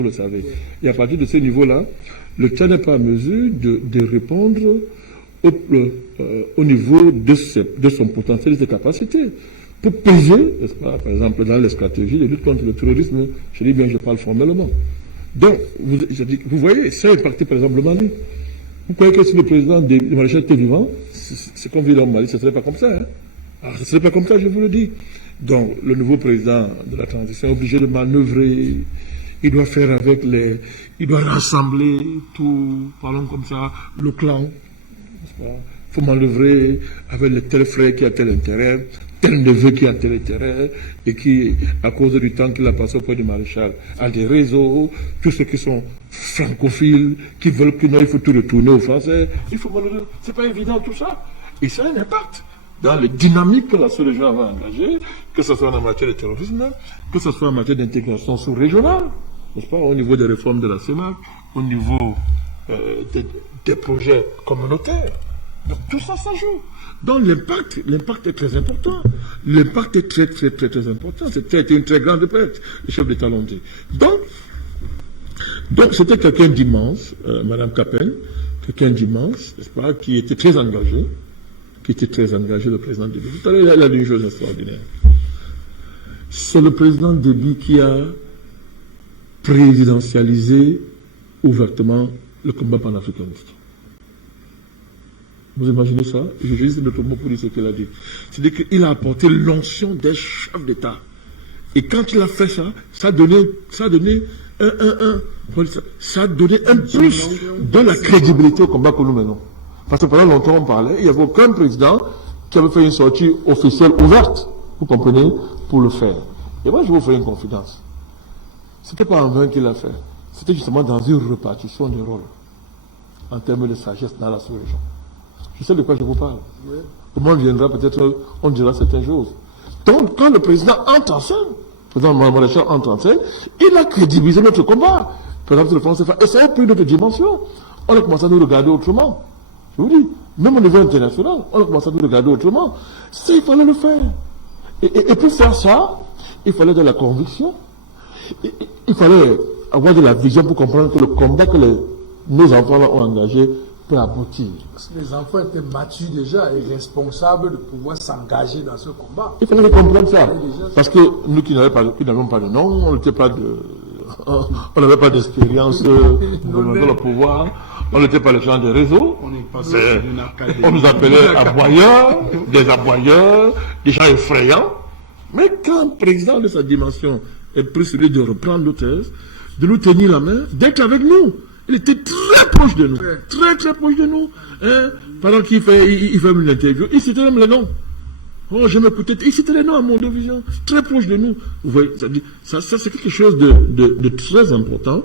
le savez. Et à partir de ce niveau-là, le Tchad n'est pas en mesure de répondre au niveau de son potentiel et de ses capacités. Pour peser, n'est-ce pas, par exemple, dans les stratégies de lutte contre le terrorisme, je dis bien, je parle formellement. Donc, vous voyez, ça a impacté par exemple le Mali. Vous croyez que si le président du maréchal était vivant, c'est comme vit au Mali, ce ne serait pas comme ça. Hein? Alors, ce ne serait pas comme ça, je vous le dis. Donc, le nouveau président de la transition est obligé de manœuvrer. Il doit faire avec il doit rassembler tout, parlons comme ça, le clan. Il faut manœuvrer avec le tel frère qui a tel intérêt, tel neveu qui a tel intérêt, et qui, à cause du temps qu'il a passé auprès du maréchal, a des réseaux, tous ceux qui sont francophiles, qui veulent que non, il faut tout retourner aux Français. Il faut manœuvrer. C'est pas évident tout ça. Et ça a un impact dans les dynamiques que la sous-région va engager, que ce soit en matière de terrorisme, que ce soit en matière d'intégration sous-régionale, n'est-ce pas, au niveau des réformes de la CEMAC, au niveau des projets communautaires. Donc tout ça, ça joue. Donc l'impact est très important. L'impact est très, très, très, très important. C'était une très grande perte, le chef d'État l'a dit. Donc c'était quelqu'un d'immense, Madame Capen, quelqu'un d'immense, n'est-ce pas, qui était très engagé, le président Déby. Tout à l'heure, il a dit une chose extraordinaire. C'est le président Déby qui a présidentialisé ouvertement le combat panafricaniste. Vous imaginez ça? Je vais juste notre mot pour dire ce qu'il a dit. C'est-à-dire qu'il a apporté l'onction des chefs d'État. Et quand il a fait ça, ça a donné un plus de la crédibilité au combat que nous menons. Parce que pendant longtemps on parlait, il n'y avait aucun président qui avait fait une sortie officielle ouverte, vous comprenez, pour le faire. Et moi je vous fais une confidence. C'était pas en vain qu'il l'a fait. C'était justement dans une répartition des rôles, en termes de sagesse dans la sous-région. Je sais de quoi je vous parle. Oui. Au moment viendra, peut-être, on dira certaines choses. Donc, quand le président entre en scène, le président maréchal entre en scène, il a crédibilisé notre combat. Par exemple, le France CFA. Et ça a pris d'autres dimensions. On a commencé à nous regarder autrement. Je vous dis, même au niveau international, on a commencé à nous regarder autrement. Ça, il fallait le faire. Et pour faire ça, il fallait de la conviction. Il fallait avoir de la vision pour comprendre que le combat que nos enfants ont engagé peut aboutir. Parce que les enfants étaient matures déjà et responsables de pouvoir s'engager dans ce combat. Il fallait comprendre ça. Parce que nous qui n'avions pas de nom, on n'était pas on n'avait pas d'expérience dans le pouvoir, on n'était pas les gens des réseaux. On nous appelait aboyeurs, des gens effrayants. Mais quand un président de sa dimension ait pris celui de reprendre nos thèses, de nous tenir la main, d'être avec nous. Il était très proche de nous, très très proche de nous. Hein? Pendant qu'il fait une interview, il citait même les noms. Oh, je m'écoutais, il citait les noms à Mondovision, très proche de nous. Vous voyez, ça c'est quelque chose de très important.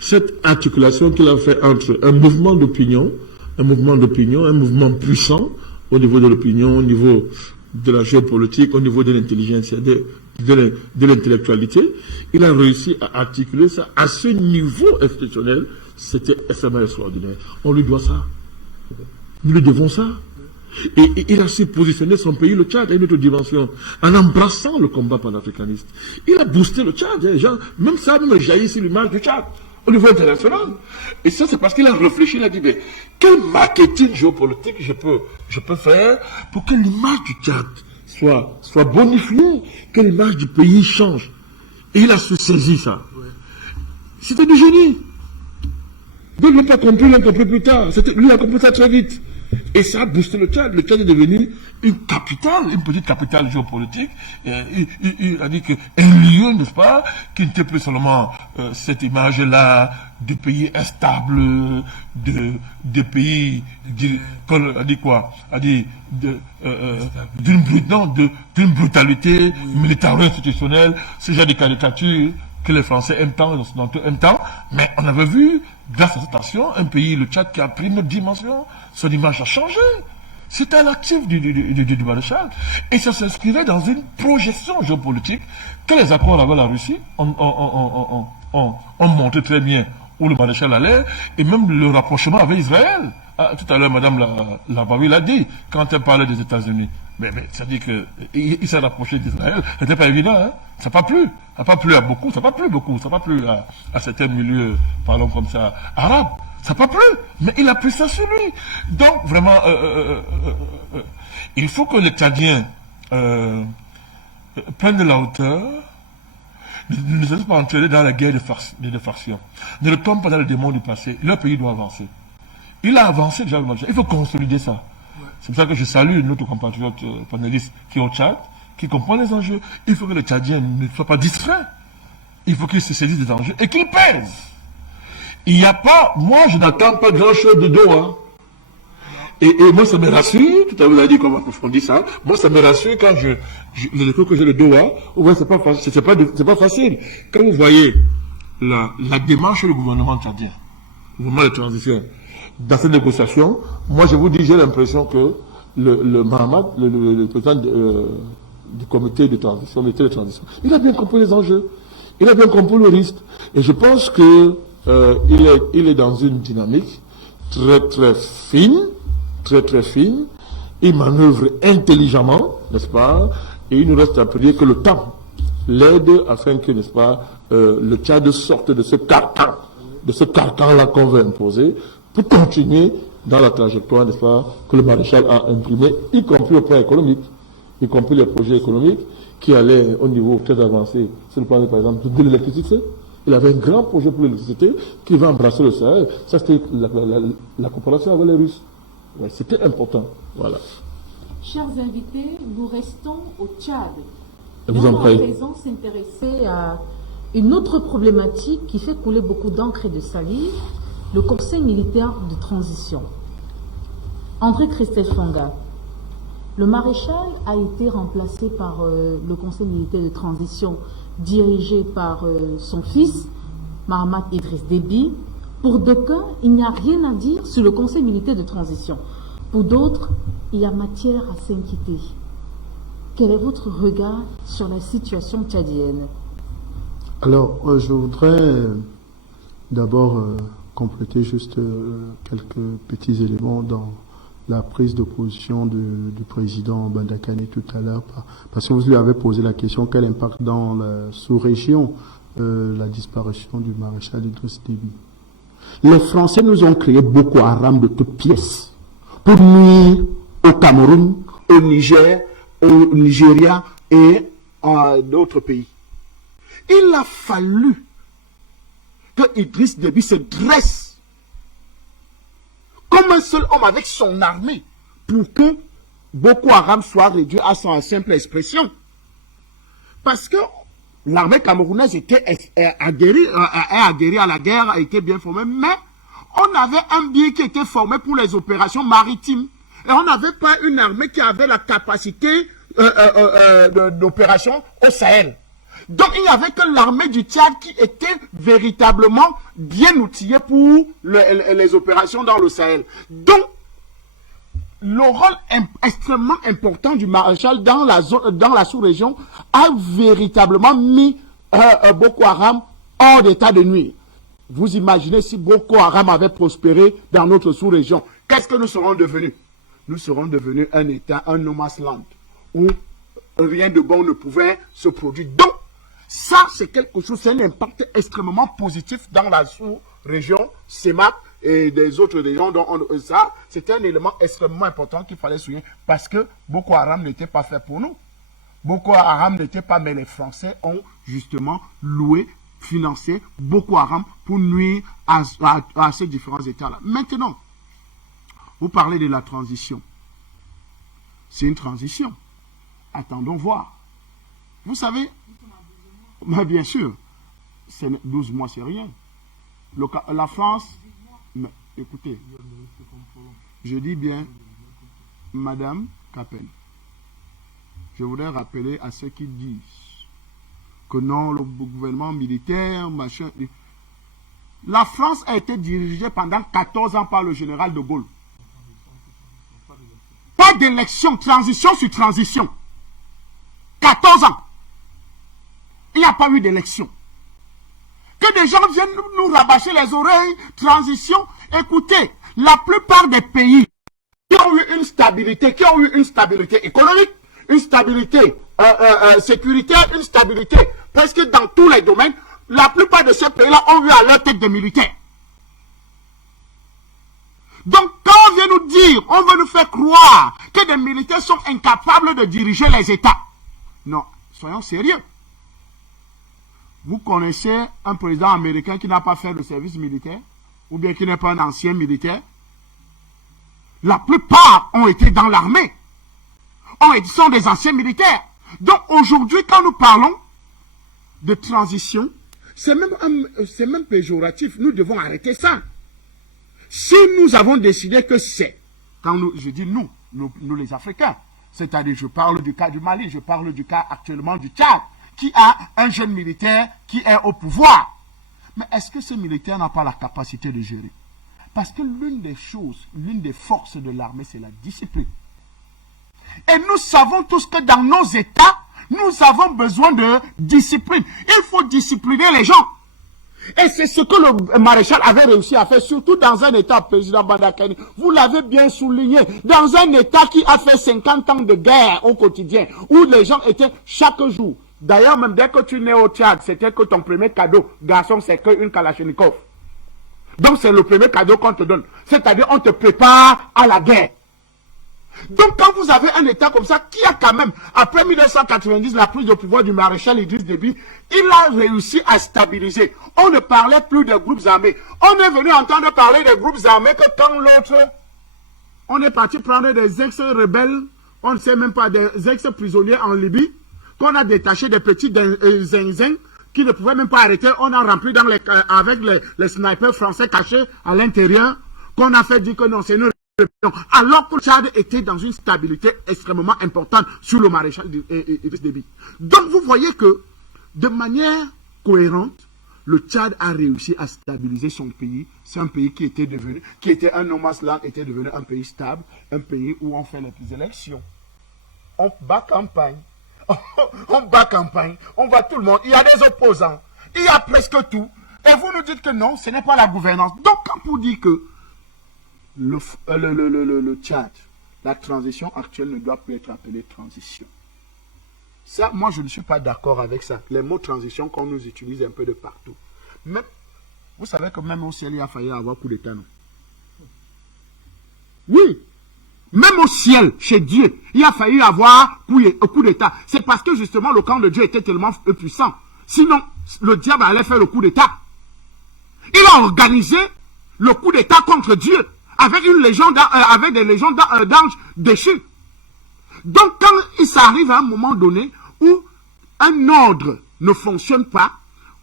Cette articulation qu'il a fait entre un mouvement d'opinion, un mouvement puissant au niveau de l'opinion, au niveau de la géopolitique, au niveau de l'intelligence, de l'intellectualité, il a réussi à articuler ça à ce niveau institutionnel. C'était extrêmement extraordinaire. On lui doit ça. Nous lui devons ça. Et il a su positionner son pays, le Tchad, à une autre dimension, en embrassant le combat panafricaniste. Il a boosté le Tchad. Les gens, même ça, même jaillit sur l'image du Tchad, au niveau international. Et ça, c'est parce qu'il a réfléchi, il a dit, mais quel marketing géopolitique je peux faire pour que l'image du Tchad soit bonifiée, que l'image du pays change. Et il a su saisir ça. C'était du génie. D'autres n'ont pas compris, l'ont compris plus tard. Lui, il a compris ça très vite. Et ça a boosté le Tchad. Le Tchad est devenu une capitale, une petite capitale géopolitique. Il a dit qu'un lieu, n'est-ce pas, qui n'était plus seulement cette image-là de pays instables, de pays, a dit quoi, a dit d'une brutalité militaro-institutionnelle, ce genre de caricature que les Français aiment tant, les Occidentaux aiment tant, mais on avait vu, grâce à cette action, un pays, le Tchad, qui a pris une autre dimension, son image a changé. C'était l'actif du maréchal. Et ça s'inscrivait dans une projection géopolitique que les accords avec la Russie ont montré très bien où le maréchal allait, et même le rapprochement avec Israël. Ah, tout à l'heure, Madame Labaoui l'a dit, quand elle parlait des États-Unis. Mais ça dit qu'il s'est rapproché d'Israël. C'était pas évident, hein. Ça n'a pas plu. Ça n'a pas plu à beaucoup. Ça n'a pas plu beaucoup. Ça n'a pas plu à certains milieux, parlons comme ça, arabes. Ça n'a pas plu. Mais il a pris ça sur lui. Donc, vraiment, il faut que les Tchadiens prennent de la hauteur, ne se laissent pas entraîner dans la guerre de faction. Ne tombent pas dans le démon du passé. Leur pays doit avancer. Il a avancé déjà. Il faut consolider ça. C'est pour ça que je salue notre compatriote panéliste qui est au Tchad, qui comprend les enjeux. Il faut que les Tchadiens ne soient pas distraits. Il faut qu'ils se saisissent des enjeux et qu'ils pèsent. Il n'y a pas, moi je n'attends pas grand chose de Doha. Et moi ça me rassure, tout à l'heure vous avez dit qu'on va approfondir ça, moi ça me rassure quand les échos que j'ai de Doha, ouais, c'est pas facile. Quand vous voyez la démarche du gouvernement tchadien, le gouvernement de transition, dans cette négociation, moi je vous dis, j'ai l'impression que le Mahamat, le président du comité de transition, il a bien compris les enjeux, il a bien compris le risque. Et je pense que il est dans une dynamique très très fine, il manœuvre intelligemment, n'est-ce pas, et il nous reste à prier que le temps l'aide afin que, n'est-ce pas, le Tchad sorte de ce carcan-là qu'on veut imposer, pour continuer dans la trajectoire, n'est-ce pas, que le maréchal a imprimé, y compris au plan économique, y compris les projets économiques qui allaient au niveau très avancé, sur le plan, par exemple, de l'électricité. Il avait un grand projet pour l'électricité qui va embrasser le Sahel. Ça, c'était la coopération avec les Russes. Ouais, c'était important. Voilà. Chers invités, nous restons au Tchad. Nous allons à présent s'intéresser à une autre problématique qui fait couler beaucoup d'encre et de salive, le Conseil militaire de transition. André Christophe Fanga, le maréchal a été remplacé par le Conseil militaire de transition dirigé par son fils, Mahamat Idriss Déby. Pour d'aucuns, il n'y a rien à dire sur le Conseil militaire de transition. Pour d'autres, il y a matière à s'inquiéter. Quel est votre regard sur la situation tchadienne? Alors, je voudrais d'abord compléter juste quelques petits éléments dans la prise de position du président Bandakane tout à l'heure, parce que vous lui avez posé la question quel impact dans la sous-région la disparition du maréchal Idriss Déby. Les Français nous ont créé Boko Haram de toutes pièces pour nuire au Cameroun, au Niger, au Nigeria et à d'autres pays. Il a fallu que Idriss Déby se dresse comme un seul homme avec son armée pour que Boko Haram soit réduit à sa simple expression. Parce que L'armée camerounaise est aguerrie à la guerre, était bien formée, mais on avait un biais qui était formé pour les opérations maritimes. Et on n'avait pas une armée qui avait la capacité d'opération au Sahel. Donc il n'y avait que l'armée du Tchad qui était véritablement bien outillée pour les opérations dans le Sahel. Donc le rôle extrêmement important du maréchal dans la sous-région a véritablement mis Boko Haram hors d'état de nuire. Vous imaginez si Boko Haram avait prospéré dans notre sous-région, qu'est-ce que nous serons devenus? Nous serons devenus un État, un no man's land, où rien de bon ne pouvait se produire. Donc, ça, c'est quelque chose, c'est un impact extrêmement positif dans la sous-région, CEMAC et des autres régions. Ça, c'était un élément extrêmement important qu'il fallait souligner parce que Boko Haram n'était pas fait pour nous. Boko Haram n'était pas, mais les Français ont justement loué, financé Boko Haram pour nuire à ces différents États-là. Maintenant, vous parlez de la transition. C'est une transition. Attendons voir. Vous savez, mais bien sûr, 12 mois, c'est rien. La France, mais, écoutez, je dis bien, Madame Capel, je voudrais rappeler à ceux qui disent que non, le gouvernement militaire, machin. La France a été dirigée pendant 14 ans par le général de Gaulle. Pas d'élection, transition sur transition. 14 ans. Il n'y a pas eu d'élection. Que des gens viennent nous rabâcher les oreilles, transition. Écoutez, la plupart des pays qui ont eu une stabilité économique, une stabilité sécuritaire, une stabilité presque dans tous les domaines, la plupart de ces pays-là ont eu à leur tête des militaires. Donc, quand on vient nous dire, on veut nous faire croire que des militaires sont incapables de diriger les États. Non, soyons sérieux. Vous connaissez un président américain qui n'a pas fait de service militaire, ou bien qui n'est pas un ancien militaire? La plupart ont été dans l'armée. Ils sont des anciens militaires. Donc, aujourd'hui, quand nous parlons de transition, c'est même péjoratif. Nous devons arrêter ça. Si nous avons décidé que c'est, je dis nous les Africains, c'est-à-dire je parle du cas du Mali, je parle du cas actuellement du Tchad, qui a un jeune militaire qui est au pouvoir. Mais est-ce que ce militaire n'a pas la capacité de gérer? Parce que l'une des forces de l'armée, c'est la discipline. Et nous savons tous que dans nos États, nous avons besoin de discipline. Il faut discipliner les gens. Et c'est ce que le maréchal avait réussi à faire, surtout dans un État, président Bandakani, vous l'avez bien souligné, dans un État qui a fait 50 ans de guerre au quotidien, où les gens étaient chaque jour. D'ailleurs, même dès que tu nais au Tchad, c'était que ton premier cadeau, garçon, c'est qu'une Kalachnikov. Donc c'est le premier cadeau qu'on te donne. C'est-à-dire, on te prépare à la guerre. Donc quand vous avez un État comme ça, qui a quand même, après 1990, la prise de pouvoir du maréchal Idriss Déby, il a réussi à stabiliser. On ne parlait plus des groupes armés. On est venu entendre parler des groupes armés que quand l'autre, on est parti prendre des ex-rebelles, on ne sait même pas, des ex-prisonniers en Libye, qu'on a détaché des petits zinzins qui ne pouvaient même pas arrêter. On a rempli avec les snipers français cachés à l'intérieur, qu'on a fait dire que non, c'est nous. Alors que le Tchad était dans une stabilité extrêmement importante sur le maréchal Idriss Déby. Donc vous voyez que de manière cohérente, le Tchad a réussi à stabiliser son pays. C'est un pays qui était un no man's land, était devenu un pays stable, un pays où on fait les élections. On bat campagne. On bat campagne, on bat tout le monde. Il y a des opposants, il y a presque tout. Et vous nous dites que non, ce n'est pas la gouvernance. Donc quand vous dites que le Tchad, la transition actuelle ne doit plus être appelée transition. Ça, moi, je ne suis pas d'accord avec ça. Les mots transition qu'on nous utilise un peu de partout. Mais, vous savez que même au ciel, il a failli avoir coup d'État, non? Oui. Même au ciel, chez Dieu, il a failli avoir coup d'État. C'est parce que justement, le camp de Dieu était tellement puissant. Sinon, le diable allait faire le coup d'État. Il a organisé le coup d'État contre Dieu. Avec des légions d'anges déchus. Donc, quand il s'arrive à un moment donné où un ordre ne fonctionne pas,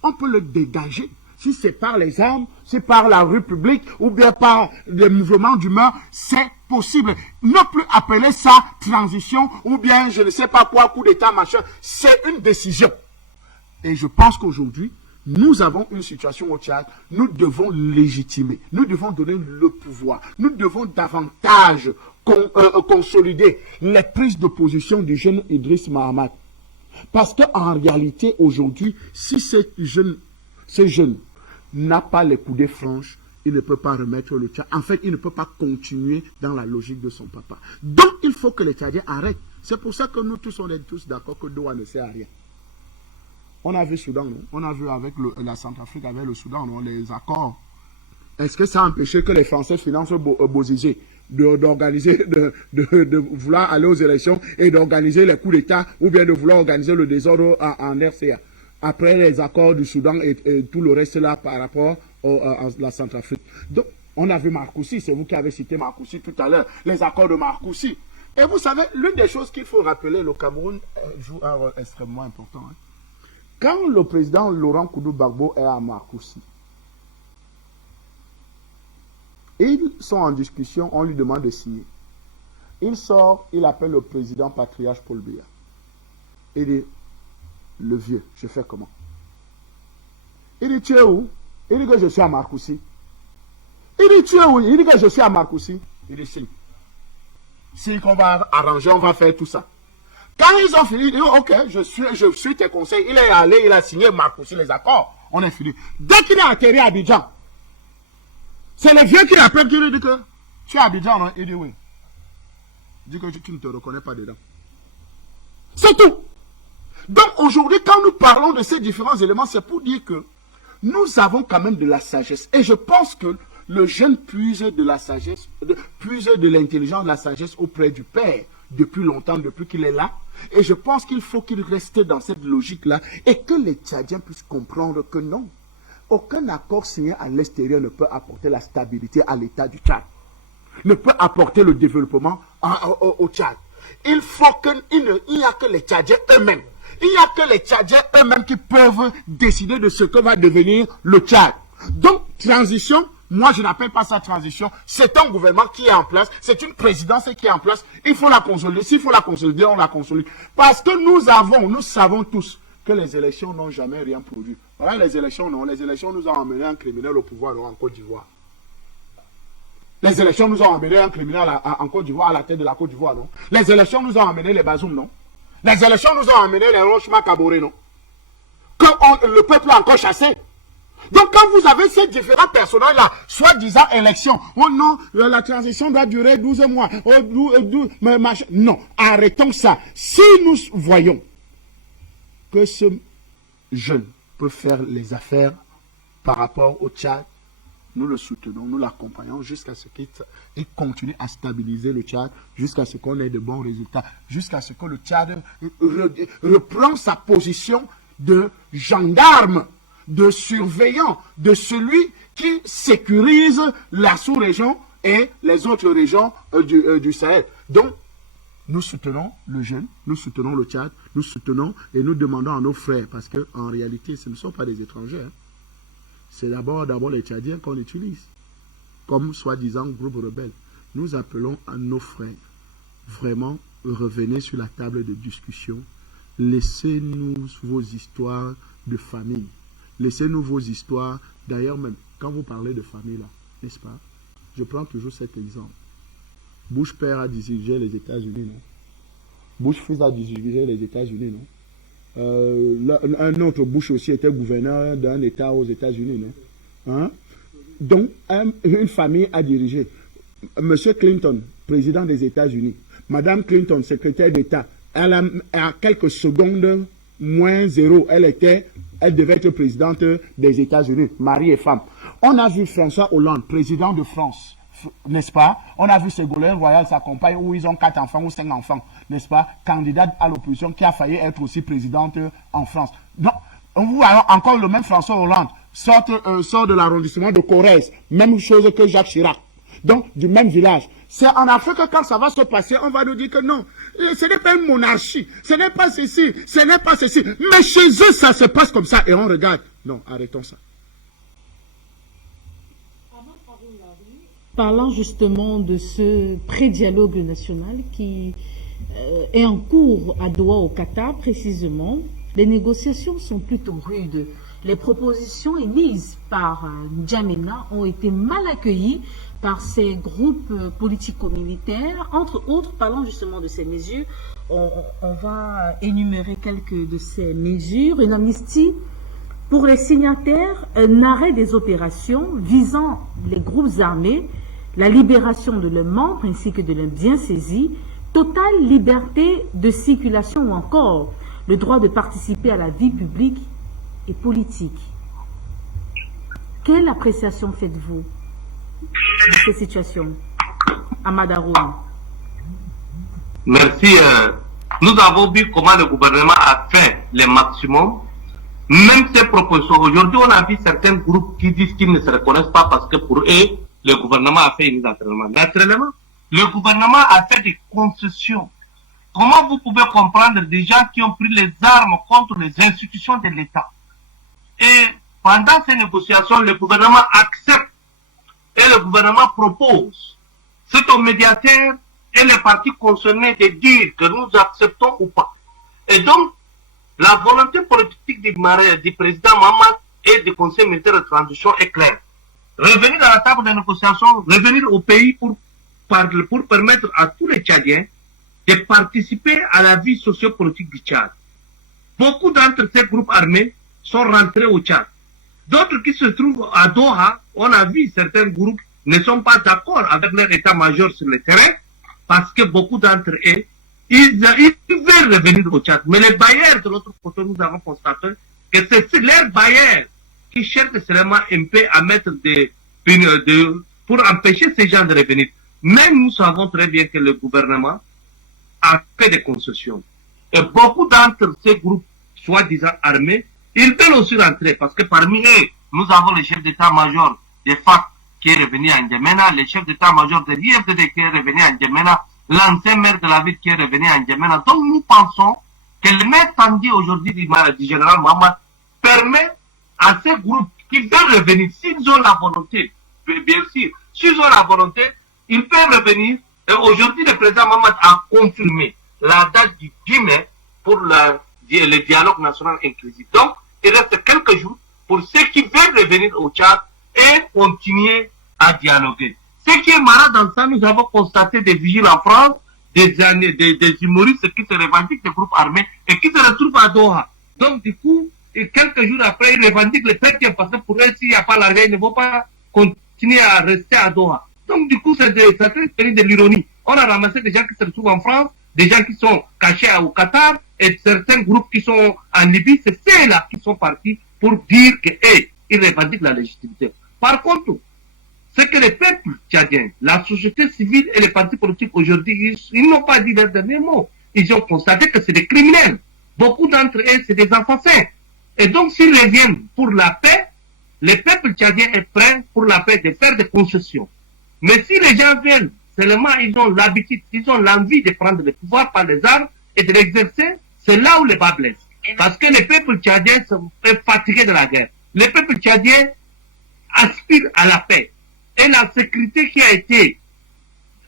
on peut le dégager. Si c'est par les armes, c'est par la rue publique ou bien par des mouvements d'humeur, c'est possible. Ne plus appeler ça transition ou bien je ne sais pas quoi, coup d'état, machin. C'est une décision. Et je pense qu'aujourd'hui, nous avons une situation au Tchad, nous devons légitimer, nous devons donner le pouvoir, nous devons davantage consolider les prises de position du jeune Idriss Mahamat. Parce qu'en réalité, aujourd'hui, si ce jeune n'a pas les coudées franches, il ne peut pas remettre le Tchad. En fait, il ne peut pas continuer dans la logique de son papa. Donc, il faut que les Tchadiens arrêtent. C'est pour ça que nous tous, on est tous d'accord que Doha ne sert à rien. On a vu le Soudan, non? On a vu avec la Centrafrique, avec le Soudan, non? Les accords. Est-ce que ça a empêché que les Français financent Bozizé d'organiser, de vouloir aller aux élections et d'organiser les coups d'État ou bien de vouloir organiser le désordre en RCA? Après les accords du Soudan et tout le reste là par rapport à la Centrafrique. Donc, on a vu Marcoussis, c'est vous qui avez cité Marcoussis tout à l'heure, les accords de Marcoussis. Et vous savez, l'une des choses qu'il faut rappeler, le Cameroun joue un rôle extrêmement important. Hein. Quand le président Laurent Koudou-Gbagbo est à Marcoussis, ils sont en discussion, on lui demande de signer. Il sort, il appelle le président patriarche Paul Biya. Il dit, le vieux, je fais comment? Il dit, tu es où? Il dit que je suis à Marcoussis. Il dit, tu es où? Il dit que je suis à Marcoussis. Il dit, signe. Si qu'on va arranger, on va faire tout ça. Quand ils ont fini, ils disent, ok, je suis tes conseils. Il est allé, il a signé Marcoussis, les accords. On est fini. Dès qu'il est atterri à Abidjan, c'est le vieux qui l'appelle, qui lui dit que tu es à Abidjan, non? Il dit oui. Il dit que tu ne te reconnais pas dedans. C'est tout. Donc aujourd'hui, quand nous parlons de ces différents éléments, c'est pour dire que nous avons quand même de la sagesse. Et je pense que le jeune puise de la sagesse, puise de l'intelligence, de la sagesse auprès du père depuis longtemps, depuis qu'il est là. Et je pense qu'il faut qu'il reste dans cette logique-là et que les Tchadiens puissent comprendre que non. Aucun accord signé à l'extérieur ne peut apporter la stabilité à l'État du Tchad. Ne peut apporter le développement au Tchad. Il faut qu'il n'y a que les Tchadiens eux-mêmes. Il n'y a que les Tchadiens eux-mêmes qui peuvent décider de ce que va devenir le Tchad. Donc, transition, moi je n'appelle pas ça transition. C'est un gouvernement qui est en place. C'est une présidence qui est en place. Il faut la consolider. S'il faut la consolider, on la consolide. Parce que nous savons tous que les élections n'ont jamais rien produit. Voilà, les élections, non. Les élections nous ont amené un criminel au pouvoir en Côte d'Ivoire. Les élections nous ont amené un criminel en Côte d'Ivoire, à la tête de la Côte d'Ivoire, non. Les élections nous ont amené les Bazoum, non. Les élections nous ont amené les Rochema Kaboré, non. Que le peuple a encore chassé. Donc quand vous avez ces différents personnages-là, soi-disant élections, oh non, la transition doit durer 12 mois, non, arrêtons ça. Si nous voyons que ce jeune peut faire les affaires par rapport au Tchad, nous le soutenons, nous l'accompagnons jusqu'à ce qu'il continue à stabiliser le Tchad, jusqu'à ce qu'on ait de bons résultats, jusqu'à ce que le Tchad reprend sa position de gendarme, de surveillant, de celui qui sécurise la sous-région et les autres régions du Sahel. Donc, nous soutenons le jeune, nous soutenons le Tchad, nous soutenons et nous demandons à nos frères, parce qu'en réalité, ce ne sont pas des étrangers. Hein. C'est d'abord les Tchadiens qu'on utilise, comme soi-disant groupe rebelle. Nous appelons à nos frères, vraiment, revenez sur la table de discussion. Laissez-nous vos histoires de famille. Laissez-nous vos histoires. D'ailleurs, même quand vous parlez de famille, là, n'est-ce pas? Je prends toujours cet exemple. Bush père a dirigé les États-Unis, non? Bush fils a dirigé les États-Unis, non? Un autre Bush aussi était gouverneur d'un État aux États-Unis, non? Hein? Donc, une famille a dirigé. Monsieur Clinton, président des États-Unis. Madame Clinton, secrétaire d'État. Elle a quelques secondes moins zéro. Elle devait être présidente des États-Unis, mari et femme. On a vu François Hollande, président de France. N'est-ce pas? On a vu Ségolène Royal, sa compagne, où ils ont 4 enfants ou 5 enfants, n'est-ce pas? Candidate à l'opposition qui a failli être aussi présidente en France. Donc, on voit encore le même François Hollande, sort de l'arrondissement de Corrèze, même chose que Jacques Chirac. Donc, du même village. C'est en Afrique que quand ça va se passer, on va nous dire que non. ce n'est pas une monarchie, ce n'est pas ceci, ce n'est pas ceci. Mais chez eux, ça se passe comme ça et on regarde. Non, arrêtons ça. Parlant justement de ce pré-dialogue national qui est en cours à Doha au Qatar précisément, les négociations sont plutôt rudes. Les propositions émises par N'Djamena ont été mal accueillies par ces groupes politico-militaires. Entre autres, parlant justement de ces mesures, on va énumérer quelques de ces mesures. Une amnistie pour les signataires, un arrêt des opérations visant les groupes armés, la libération de leurs membres ainsi que de leurs biens saisis, totale liberté de circulation ou encore le droit de participer à la vie publique et politique. Quelle appréciation faites-vous de ces situations, Ahmad Haroun? Merci. Nous avons vu comment le gouvernement a fait le maximum. Même ces propositions, aujourd'hui on a vu certains groupes qui disent qu'ils ne se reconnaissent pas parce que pour eux, le gouvernement a fait unilatéralement. Naturellement, le gouvernement a fait des concessions. Comment vous pouvez comprendre des gens qui ont pris les armes contre les institutions de l'État? Et pendant ces négociations, le gouvernement accepte et le gouvernement propose. C'est au médiateur et les partis concernés de dire que nous acceptons ou pas. Et donc, la volonté politique du président Mahamat et du Conseil militaire de transition est claire. Revenir à la table de négociation, revenir au pays pour permettre à tous les Tchadiens de participer à la vie sociopolitique du Tchad. Beaucoup d'entre ces groupes armés sont rentrés au Tchad. D'autres qui se trouvent à Doha, on a vu certains groupes ne sont pas d'accord avec leur état-major sur le terrain parce que beaucoup d'entre eux, ils veulent revenir au Tchad. Mais les bailleurs de l'autre côté, nous avons constaté que c'est leurs bailleurs qui cherchent seulement un peu à mettre pour empêcher ces gens de revenir. Même nous savons très bien que le gouvernement a fait des concessions. Et beaucoup d'entre ces groupes, soi-disant armés, ils veulent aussi rentrer parce que parmi eux, nous avons le chef d'état-major des FAC qui est revenu à N'Djamena, le chef d'état-major de l'IFDD qui est revenu à N'Djamena, l'ancien maire de la ville qui est revenu à N'Djamena. Donc nous pensons que le maire Tandy aujourd'hui du général Mahamat permet à ces groupes qui veulent revenir, s'ils ont la volonté, bien sûr, s'ils ont la volonté, ils peuvent revenir. Et aujourd'hui, le président Mahamat a confirmé la date du 10 mai pour le dialogue national inclusif. Donc, il reste quelques jours pour ceux qui veulent revenir au Tchad et continuer à dialoguer. Ce qui est marrant dans ça, nous avons constaté des vigiles en France, des humoristes qui se revendiquent des groupes armés et qui se retrouvent à Doha. Donc, du coup, et quelques jours après, ils revendiquent le peuple parce que pour eux, s'il n'y a pas l'argent, ils ne vont pas continuer à rester à Doha. Donc, du coup, ça fait de l'ironie. On a ramassé des gens qui se retrouvent en France, des gens qui sont cachés au Qatar, et certains groupes qui sont en Libye. C'est ceux-là qui sont partis pour dire qu'ils revendiquent la légitimité. Par contre, c'est que les peuples tchadiens, la société civile et les partis politiques aujourd'hui, ils n'ont pas dit leur dernier mot. Ils ont constaté que c'est des criminels. Beaucoup d'entre eux, c'est des assassins. Et donc, s'ils reviennent pour la paix, le peuple tchadien est prêt pour la paix de faire des concessions. Mais si les gens veulent, seulement ils ont l'habitude, ils ont l'envie de prendre le pouvoir par les armes et de l'exercer, c'est là où les bas blessent. Parce que les peuples tchadiens sont fatigués de la guerre. Les peuples tchadiens aspirent à la paix. Et la sécurité qui a été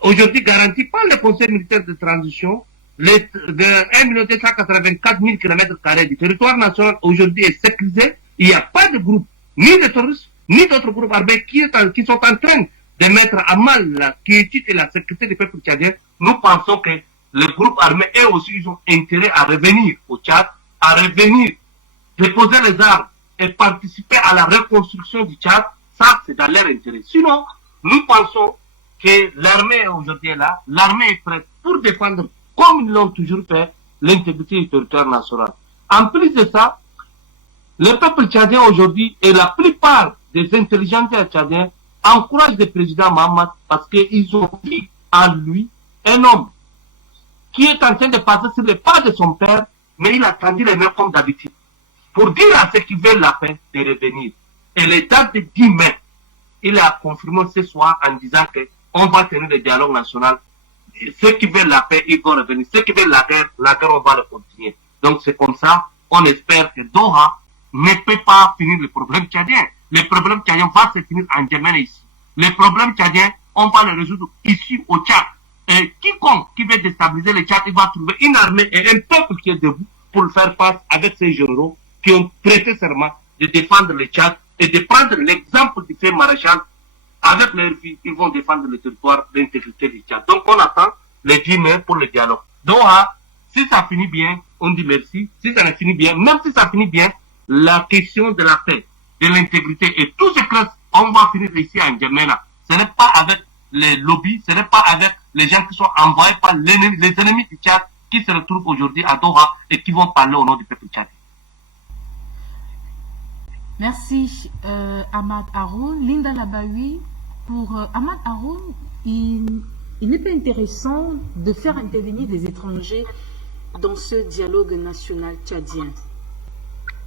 aujourd'hui garantie par le Conseil militaire de transition, de 1 284 000 km² du territoire national aujourd'hui est sécurisé. Il n'y a pas de groupe, ni de terroristes, ni d'autres groupes armés qui sont en train de mettre à mal la quiétude et la sécurité des peuples tchadiens. Nous pensons que les groupes armés, eux aussi, ils ont intérêt à revenir au Tchad, à revenir déposer les armes et participer à la reconstruction du Tchad. Ça, c'est dans leur intérêt. Sinon, nous pensons que l'armée aujourd'hui est là, l'armée est prête pour défendre, comme ils l'ont toujours fait, l'intégrité du territoire national. En plus de ça, le peuple tchadien aujourd'hui et la plupart des intelligentsia tchadiens encouragent le président Mahamat parce qu'ils ont vu en lui un homme qui est en train de passer sur les pas de son père, mais il a tendu les mains comme d'habitude pour dire à ceux qui veulent la paix de revenir. Et les dates de 10 mai, il a confirmé ce soir en disant qu'on va tenir le dialogue national ceux qui veulent la paix, ils vont revenir. Ceux qui veulent la guerre, on va le continuer. Donc c'est comme ça, on espère que Doha ne peut pas finir le problème tchadien. Le problème tchadien va se finir en Djamena ici. Le problème tchadien, on va le résoudre ici au Tchad. Et quiconque qui veut déstabiliser le Tchad, il va trouver une armée et un peuple qui est debout pour le faire face avec ces généraux qui ont prêté serment de défendre le Tchad et de prendre l'exemple du fait maréchal. Avec leurs filles, ils vont défendre le territoire, l'intégrité du Tchad. Donc on attend les 10 mai pour le dialogue. Doha, si ça finit bien, on dit merci. Si ça ne finit bien, même si ça finit bien, la question de la paix, de l'intégrité et tout ce que on va finir ici à N'Djamena, ce n'est pas avec les lobbies, ce n'est pas avec les gens qui sont envoyés par les ennemis du Tchad qui se retrouvent aujourd'hui à Doha et qui vont parler au nom du peuple tchadien. Merci Ahmad Haroun. Linda Labaoui, pour Ahmad Haroun, il n'est pas intéressant de faire intervenir des étrangers dans ce dialogue national tchadien.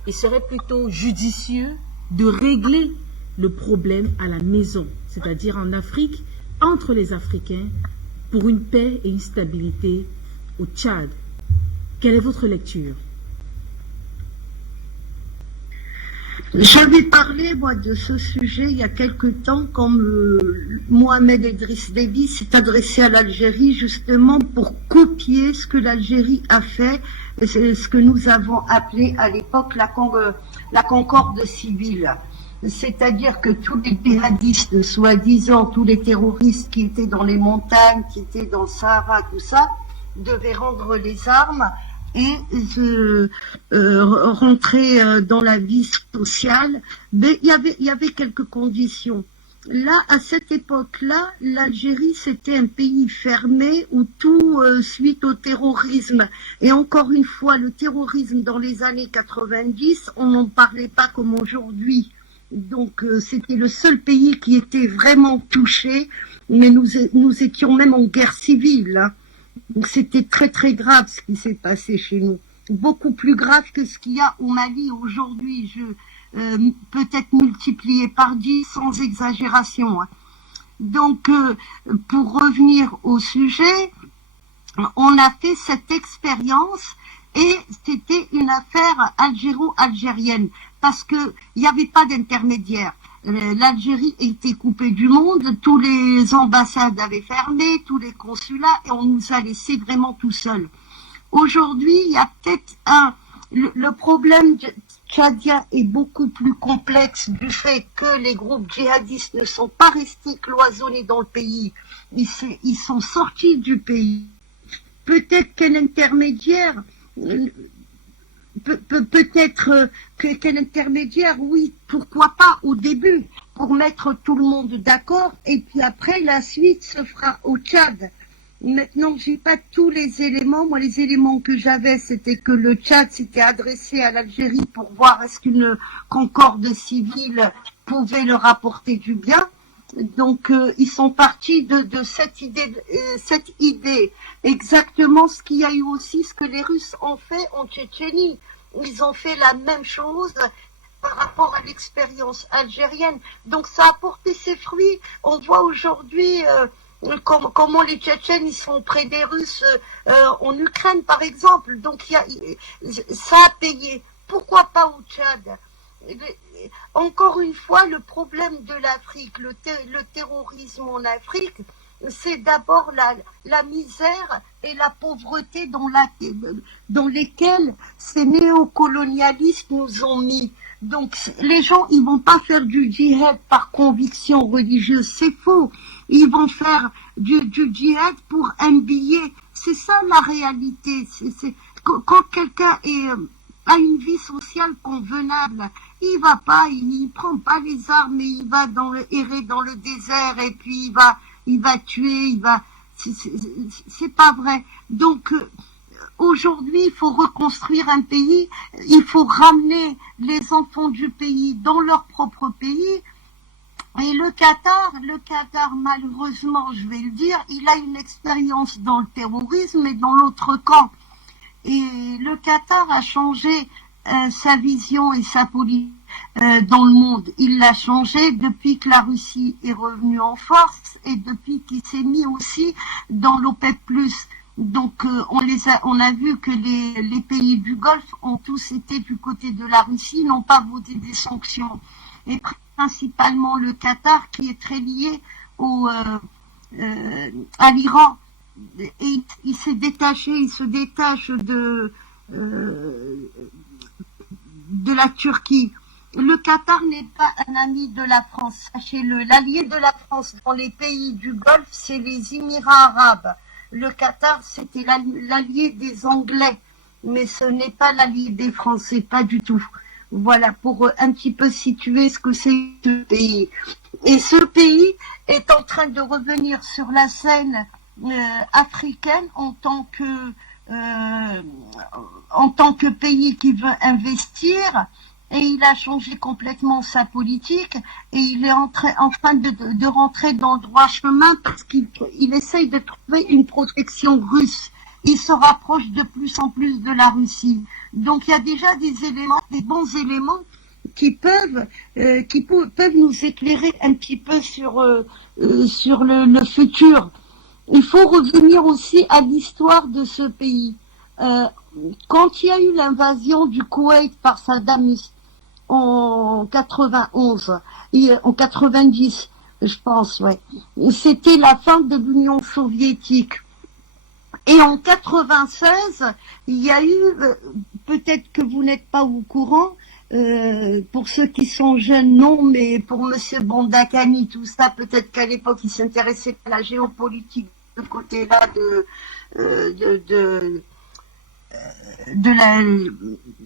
Il serait plutôt judicieux de régler le problème à la maison, c'est-à-dire en Afrique, entre les Africains, pour une paix et une stabilité au Tchad. Quelle est votre lecture? J'avais parlé, moi, de ce sujet il y a quelque temps, quand Mohamed Idriss Déby s'est adressé à l'Algérie justement pour copier ce que l'Algérie a fait, ce que nous avons appelé à l'époque la concorde civile. C'est-à-dire que tous les djihadistes, soi-disant, tous les terroristes qui étaient dans les montagnes, qui étaient dans le Sahara, tout ça, devaient rendre les armes et rentrer dans la vie sociale. Mais il y avait quelques conditions. Là, à cette époque-là, l'Algérie, c'était un pays fermé où tout, suite au terrorisme, et encore une fois, le terrorisme dans les années 90, on n'en parlait pas comme aujourd'hui. Donc, c'était le seul pays qui était vraiment touché, mais nous étions même en guerre civile, hein. Donc, c'était très très grave ce qui s'est passé chez nous. Beaucoup plus grave que ce qu'il y a au Mali aujourd'hui. Peut-être multiplié par 10 sans exagération, hein. Donc, pour revenir au sujet, on a fait cette expérience et c'était une affaire algéro-algérienne parce que il n'y avait pas d'intermédiaire. L'Algérie était coupée du monde, tous les ambassades avaient fermé, tous les consulats, et on nous a laissés vraiment tout seuls. Aujourd'hui, il y a peut-être le problème tchadien est beaucoup plus complexe du fait que les groupes djihadistes ne sont pas restés cloisonnés dans le pays. Ils sont sortis du pays. Peut-être qu'un intermédiaire, peut-être quel intermédiaire, oui, pourquoi pas au début, pour mettre tout le monde d'accord, et puis après la suite se fera au Tchad. Maintenant, j'ai pas tous les éléments. Moi, les éléments que j'avais, c'était que le Tchad s'était adressé à l'Algérie pour voir est-ce qu'une concorde civile pouvait leur apporter du bien. Donc, ils sont partis de cette idée. Exactement ce qu'il y a eu aussi, ce que les Russes ont fait en Tchétchénie. Ils ont fait la même chose par rapport à l'expérience algérienne. Donc, ça a porté ses fruits. On voit aujourd'hui comment les Tchétchènes ils sont près des Russes en Ukraine, par exemple. Donc, ça a payé. Pourquoi pas au Tchad? Encore une fois, le problème de l'Afrique, le terrorisme en Afrique, c'est d'abord la misère et la pauvreté dans lesquelles ces néocolonialistes nous ont mis. Donc les gens, ils vont pas faire du djihad par conviction religieuse, c'est faux. Ils vont faire du djihad pour un billet. C'est ça la réalité. Quand quelqu'un a une vie sociale convenable, il va pas, il prend pas les armes et il va errer dans le désert et puis il va tuer, c'est pas vrai. Donc, aujourd'hui, il faut reconstruire un pays, il faut ramener les enfants du pays dans leur propre pays. Et le Qatar, malheureusement, je vais le dire, il a une expérience dans le terrorisme et dans l'autre camp. Et le Qatar a changé sa vision et sa politique. dans le monde. Il l'a changé depuis que la Russie est revenue en force et depuis qu'il s'est mis aussi dans l'OPEP+. Donc on a vu que les pays du Golfe ont tous été du côté de la Russie, n'ont pas voté des sanctions. Et principalement le Qatar qui est très lié à l'Iran. Et il se détache de la Turquie. Le Qatar n'est pas un ami de la France, sachez-le. L'allié de la France dans les pays du Golfe, c'est les Émirats arabes. Le Qatar, c'était l'allié des Anglais, mais ce n'est pas l'allié des Français, pas du tout. Voilà, pour un petit peu situer ce que c'est ce pays. Et ce pays est en train de revenir sur la scène africaine en tant que pays qui veut investir, et il a changé complètement sa politique et il est en train de rentrer dans le droit chemin parce qu'il essaye de trouver une protection russe. Il se rapproche de plus en plus de la Russie. Donc il y a déjà des bons éléments qui peuvent nous éclairer un petit peu sur le futur. Il faut revenir aussi à l'histoire de ce pays. Quand il y a eu l'invasion du Koweït par Saddam Hussein en 91, en 90, je pense, ouais. C'était la fin de l'Union soviétique. Et en 96, il y a eu, peut-être que vous n'êtes pas au courant, pour ceux qui sont jeunes, non, mais pour Monsieur Bondakani, tout ça, peut-être qu'à l'époque, il s'intéressait à la géopolitique de côté-là de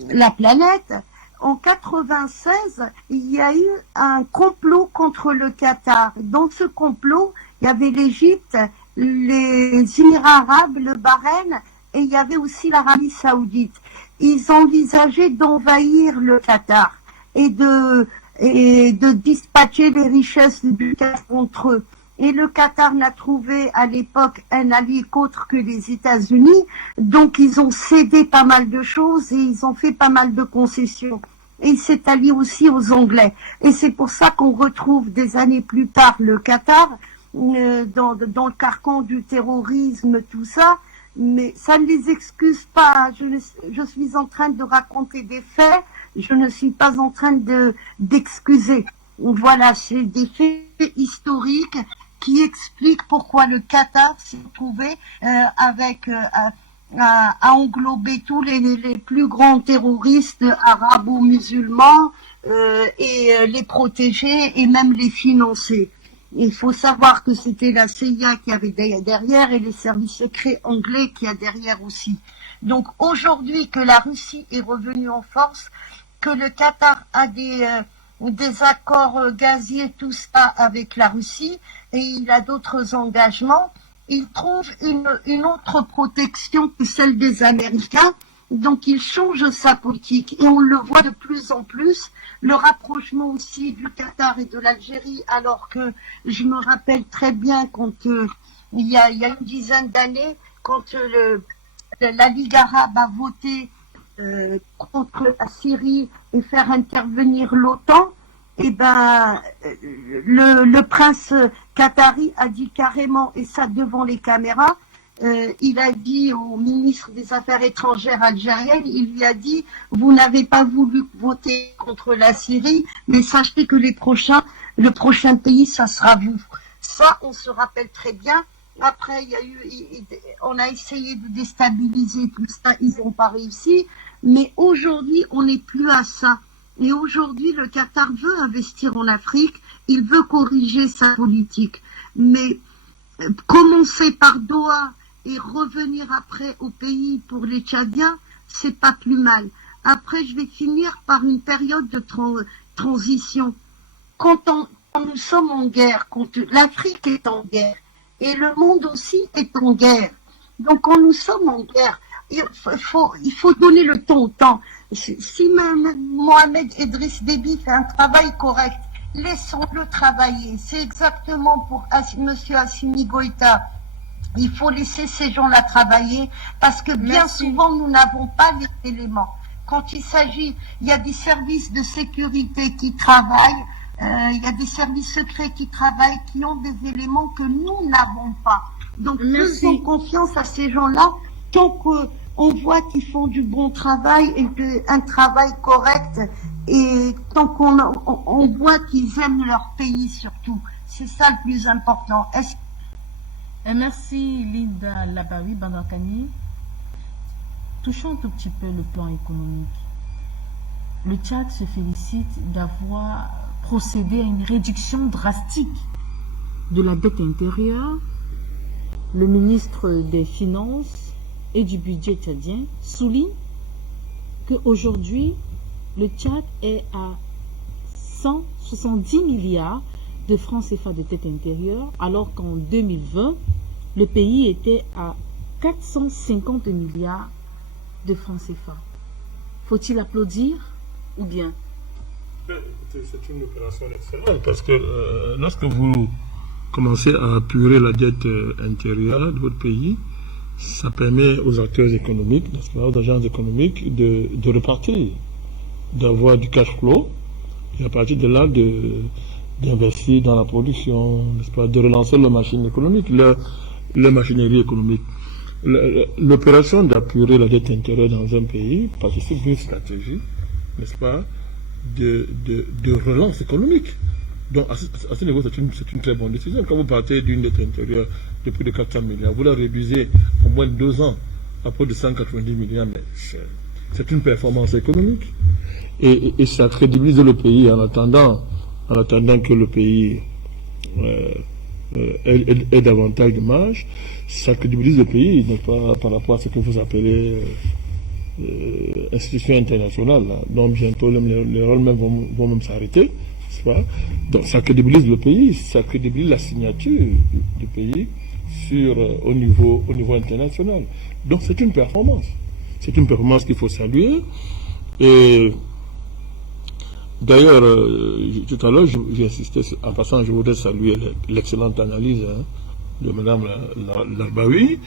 la planète. En 96, il y a eu un complot contre le Qatar. Dans ce complot, il y avait l'Égypte, les Émirats arabes, le Bahreïn, et il y avait aussi l'Arabie saoudite. Ils envisageaient d'envahir le Qatar et de dispatcher les richesses du Qatar contre eux. Et le Qatar n'a trouvé à l'époque un allié qu'autre que les États-Unis, donc ils ont cédé pas mal de choses et ils ont fait pas mal de concessions. Et il s'est allié aussi aux Anglais. Et c'est pour ça qu'on retrouve des années plus tard le Qatar dans le carcan du terrorisme, tout ça. Mais ça ne les excuse pas. Je suis en train de raconter des faits, je ne suis pas en train d'excuser. Voilà, c'est des faits historiques qui expliquent pourquoi le Qatar s'est trouvé à englober tous les plus grands terroristes arabo-musulmans et les protéger et même les financer. Il faut savoir que c'était la CIA qui avait derrière et les services secrets anglais qui a derrière aussi. Donc aujourd'hui que la Russie est revenue en force, que le Qatar a des accords gaziers, tout ça avec la Russie, et il a d'autres engagements, il trouve une autre protection que celle des Américains, donc il change sa politique, et on le voit de plus en plus, le rapprochement aussi du Qatar et de l'Algérie, alors que je me rappelle très bien quand il y a une dizaine d'années, quand la Ligue arabe a voté contre la Syrie et faire intervenir l'OTAN, et ben le prince qatari a dit carrément, et ça devant les caméras, il a dit au ministre des Affaires étrangères algérien, il lui a dit « Vous n'avez pas voulu voter contre la Syrie, mais sachez que le prochain pays, ça sera vous. » Ça, on se rappelle très bien. Après, on a essayé de déstabiliser tout ça, ils n'ont pas réussi. Mais aujourd'hui, on n'est plus à ça. Et aujourd'hui, le Qatar veut investir en Afrique, il veut corriger sa politique. Mais commencer par Doha et revenir après au pays pour les Tchadiens, c'est pas plus mal. Après, je vais finir par une période de transition. Quand nous sommes en guerre, quand l'Afrique est en guerre, et le monde aussi est en guerre. Donc quand nous sommes en guerre, il faut donner le ton au temps. Si Mohamed Idriss Déby fait un travail correct, laissons-le travailler. C'est exactement pour Monsieur Assimi Goïta. Il faut laisser ces gens-là travailler parce que bien souvent nous n'avons pas les éléments. quand il s'agit, il y a des services de sécurité qui travaillent, il y a des services secrets qui travaillent, qui ont des éléments que nous n'avons pas. Donc, faisons confiance à ces gens-là tant qu'on voit qu'ils font du bon travail et un travail correct, et tant qu'on voit qu'ils aiment leur pays surtout. C'est ça le plus important. Merci Linda Labawi Bandakani. Touchons un tout petit peu le plan économique. Le Tchad se félicite d'avoir procédé à une réduction drastique de la dette intérieure. Le ministre des Finances et du budget tchadien souligne qu'aujourd'hui, le Tchad est à 170 milliards de francs CFA de dette intérieure, alors qu'en 2020, le pays était à 450 milliards de francs CFA. Faut-il applaudir ou bien? C'est une opération excellente parce que lorsque vous commencez à apurer la dette intérieure de votre pays, ça permet aux acteurs économiques, aux agences économiques de repartir, d'avoir du cash flow et à partir de là d'investir dans la production, n'est-ce pas, de relancer leur machine économique, leur machinerie économique. L'opération d'apurer la dette intérieure dans un pays participe d'une stratégie, n'est-ce pas, de relance économique. Donc, à ce niveau, c'est une très bonne décision. Quand vous partez d'une dette intérieure de plus de 400 milliards, vous la réduisez en moins de 2 ans à peu de 190 milliards, mais c'est une performance économique. Et ça crédibilise le pays en attendant que le pays ait davantage de marge. Ça crédibilise le pays, n'est pas par rapport à ce que vous appelez institutions internationales, là. Donc bientôt les rôles même vont même s'arrêter. Donc ça crédibilise le pays, ça crédibilise la signature du pays au niveau international. Donc c'est une performance. C'est une performance qu'il faut saluer. Et d'ailleurs, tout à l'heure, j'ai insisté, en passant, je voudrais saluer l'excellente analyse de Mme Labawi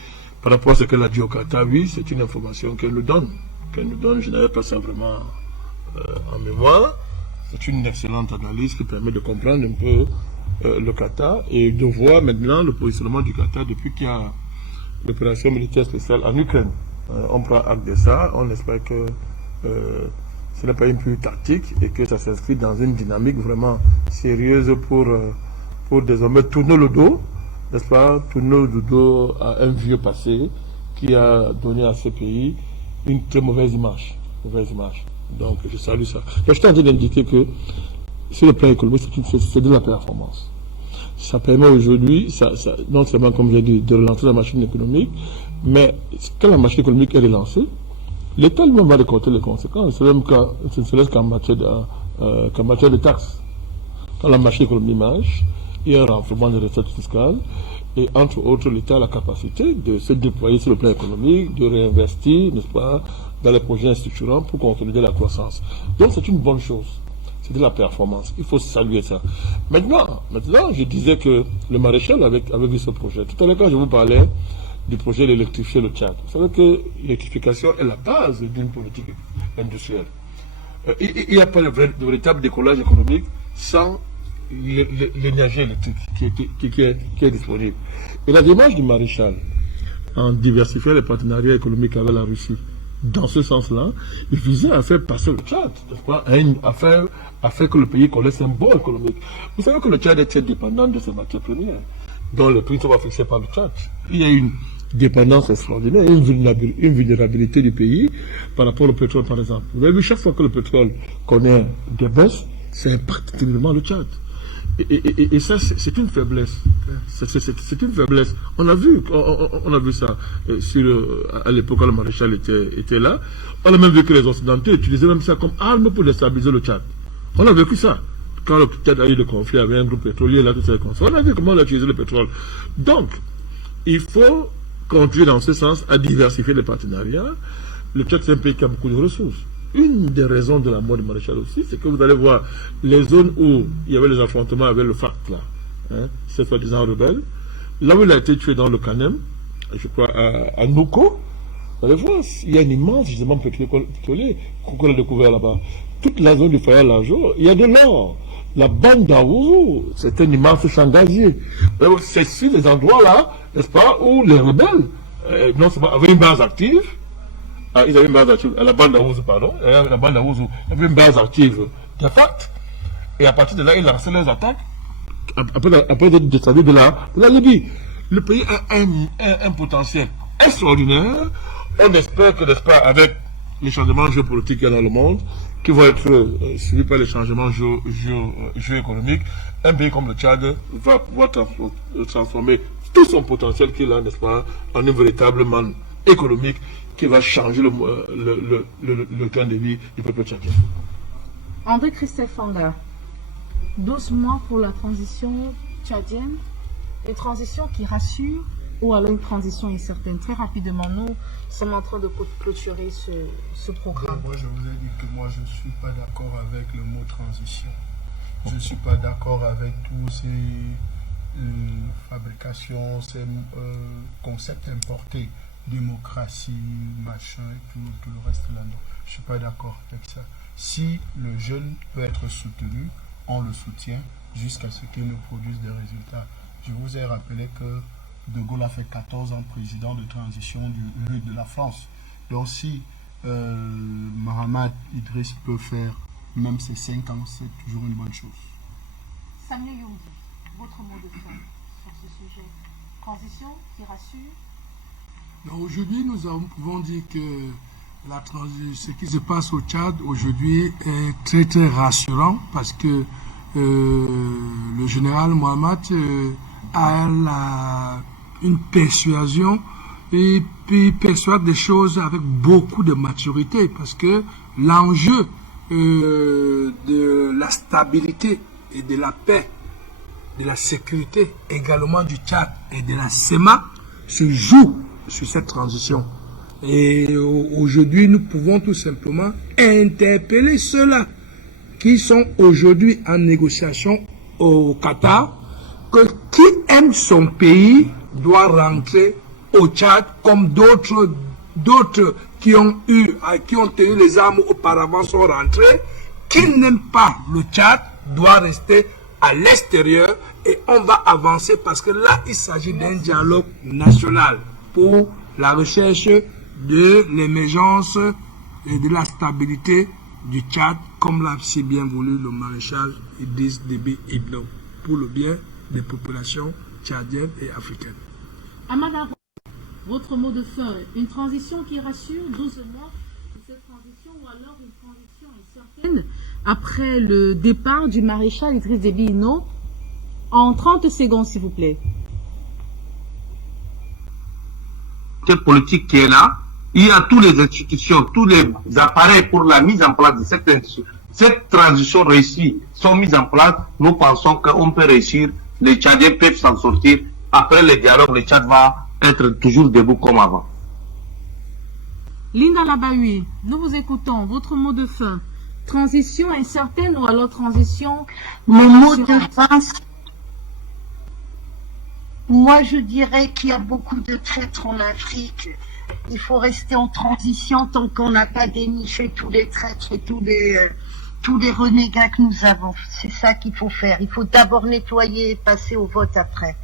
par rapport à ce qu'elle a dit au Qatar. Oui, c'est une information qu'elle nous donne. Je n'avais pas ça vraiment en mémoire. C'est une excellente analyse qui permet de comprendre un peu le Qatar et de voir maintenant le positionnement du Qatar depuis qu'il y a l'opération militaire spéciale en Ukraine. On prend acte de ça, on espère que ce n'est pas une pure tactique et que ça s'inscrit dans une dynamique vraiment sérieuse pour désormais tourner le dos, n'est-ce pas, tourner le dos à un vieux passé qui a donné à ce pays une très mauvaise image. Donc je salue ça. Je suis en train d'indiquer que sur le plan économique, c'est de la performance. Ça permet aujourd'hui, non seulement, comme j'ai dit, de relancer la machine économique, mais quand la machine économique est relancée, l'État lui-même va récolter les conséquences. Ce ne serait qu'en matière de taxes. Quand la machine économique marche, il y a un renforcement des recettes fiscales, et entre autres, l'État a la capacité de se déployer sur le plan économique, de réinvestir, n'est-ce pas, dans les projets structurants pour consolider la croissance. Donc c'est une bonne chose. C'est de la performance. Il faut saluer ça. Maintenant, je disais que le maréchal avait vu ce projet. Tout à l'heure, quand je vous parlais du projet d'électrifier le Tchad, vous savez que l'électrification est la base d'une politique industrielle. Il n'y a pas de véritable décollage économique sans l'énergie électrique qui est disponible. Et la démarche du maréchal, en diversifiant les partenariats économiques avec la Russie, dans ce sens-là, il visait à faire passer le Tchad, à faire que le pays connaisse un bon économique. Vous savez que le Tchad est très dépendant de ses matières premières, dont le prix sera fixé par le Tchad. Il y a une dépendance extraordinaire, une vulnérabilité du pays par rapport au pétrole, par exemple. Vous avez vu, chaque fois que le pétrole connaît des baisses, ça impacte terriblement le Tchad. Et ça, c'est une faiblesse. C'est une faiblesse. On a vu ça à l'époque quand le maréchal était là. On a même vu que les Occidentaux utilisaient même ça comme arme pour déstabiliser le Tchad. On a vécu ça. Quand le Tchad a eu le conflit avec un groupe pétrolier, là, tout ça, on a vu comment on a utilisé le pétrole. Donc, il faut continuer dans ce sens à diversifier les partenariats. Le Tchad, c'est un pays qui a beaucoup de ressources. Une des raisons de la mort du maréchal aussi, c'est que vous allez voir les zones où il y avait les affrontements avec le FARC, là, cette soi-disant rebelle, là où il a été tué dans le Kanem, je crois à Nouko, Dans les France, il y a un immense gisement pétrolier qu'on a découvert là-bas. Toute la zone du Fayal-Lajo, il y a de l'or. La bande d'Aouzou, c'est un immense champ gazier. C'est sur les endroits-là, n'est-ce pas, où les rebelles, non seulement avaient une base active, ils avaient une base active, la bande d'Aouzou, pardon, la bande d'Aouzou avait une base active de fait, et à partir de là, ils lançaient leurs attaques, après être descendus de la Libye. Le pays a un potentiel extraordinaire. On espère que, n'est-ce pas, avec les changements géopolitiques qu'il y a dans le monde, qui vont être suivis par les changements géoéconomiques, un pays comme le Tchad va pouvoir transformer tout son potentiel qu'il a, n'est-ce pas, en une véritable manne économique qui va changer le train de vie du peuple tchadien. André-Christophe Fanga, 12 mois pour la transition tchadienne, une transition qui rassure ou alors une transition incertaine. Très rapidement, nous sommes en train de clôturer ce programme. Moi, je vous ai dit que moi, je ne suis pas d'accord avec le mot transition. Je ne suis pas d'accord avec tous ces fabrications, ces concepts importés, démocratie, machin et tout le reste là. Non, je ne suis pas d'accord avec ça. Si le jeune peut être soutenu, on le soutient jusqu'à ce qu'il nous produise des résultats. Je vous ai rappelé que De Gaulle a fait 14 ans président de transition de la France. Donc si Mohamed Idriss peut faire même ses 5 ans, c'est toujours une bonne chose. Samuel Youmbi, votre mot de fin sur ce sujet. Transition qui rassure. Aujourd'hui, nous pouvons dire que ce qui se passe au Tchad aujourd'hui est très très rassurant parce que le général Mohamed a une persuasion et puis persuade des choses avec beaucoup de maturité parce que l'enjeu de la stabilité et de la paix, de la sécurité également du Tchad et de la SEMA se joue sur cette transition. Et aujourd'hui, nous pouvons tout simplement interpeller ceux-là qui sont aujourd'hui en négociation au Qatar, que qui aime son pays doit rentrer au Tchad comme d'autres qui ont tenu les armes auparavant sont rentrés. Qui n'aime pas le Tchad doit rester à l'extérieur et on va avancer parce que là, il s'agit d'un dialogue national pour la recherche de l'émergence et de la stabilité du Tchad, comme l'a si bien voulu le maréchal Idriss Déby Itno, pour le bien des populations tchadiennes et africaines. Amada, votre mot de fin, une transition qui rassure, 12 mois pour cette transition ou alors une transition incertaine après le départ du maréchal Idriss Déby Itno, en 30 secondes s'il vous plaît. Cette politique qui est là, il y a toutes les institutions, tous les appareils pour la mise en place de cette transition réussie sont mis en place. Nous pensons qu'on peut réussir, les Tchadiens peuvent s'en sortir. Après le dialogue, le Tchad va être toujours debout comme avant. Linda Labaoui, nous vous écoutons. Votre mot de fin. Transition incertaine ou alors transition... Mon mot de fin, moi je dirais qu'il y a beaucoup de traîtres en Afrique. Il faut rester en transition tant qu'on n'a pas déniché tous les traîtres et tous les renégats que nous avons. C'est ça qu'il faut faire. Il faut d'abord nettoyer et passer au vote après.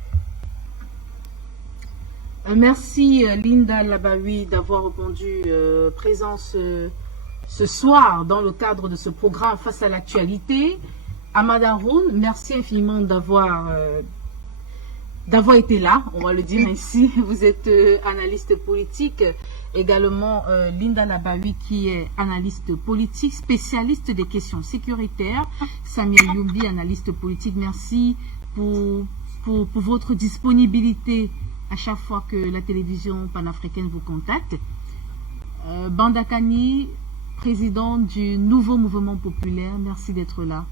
Merci Linda Labaoui d'avoir répondu présent ce soir dans le cadre de ce programme Face à l'actualité. Amada Haroun, merci infiniment d'avoir été là, on va le dire ainsi. Vous êtes analyste politique, également Linda Labaoui qui est analyste politique, spécialiste des questions sécuritaires. Samuel Youmbi, analyste politique, merci pour votre disponibilité à chaque fois que la télévision panafricaine vous contacte. Bandakani, président du nouveau mouvement populaire, merci d'être là.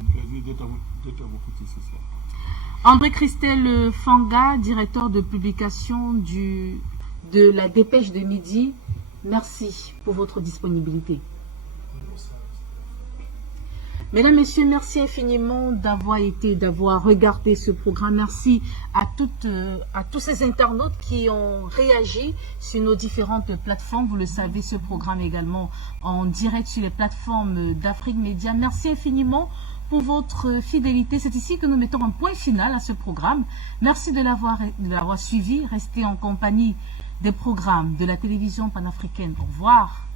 Un plaisir d'être à vos côtés ce soir. André-Christophe Fanga, directeur de publication de la Dépêche de Midi, merci pour votre disponibilité. Mesdames, Messieurs, merci infiniment d'avoir regardé ce programme. Merci à tous ces internautes qui ont réagi sur nos différentes plateformes. Vous le savez, ce programme est également en direct sur les plateformes d'Afrique Média. Merci infiniment pour votre fidélité. C'est ici que nous mettons un point final à ce programme. Merci de l'avoir suivi. Restez en compagnie des programmes de la télévision panafricaine. Au revoir.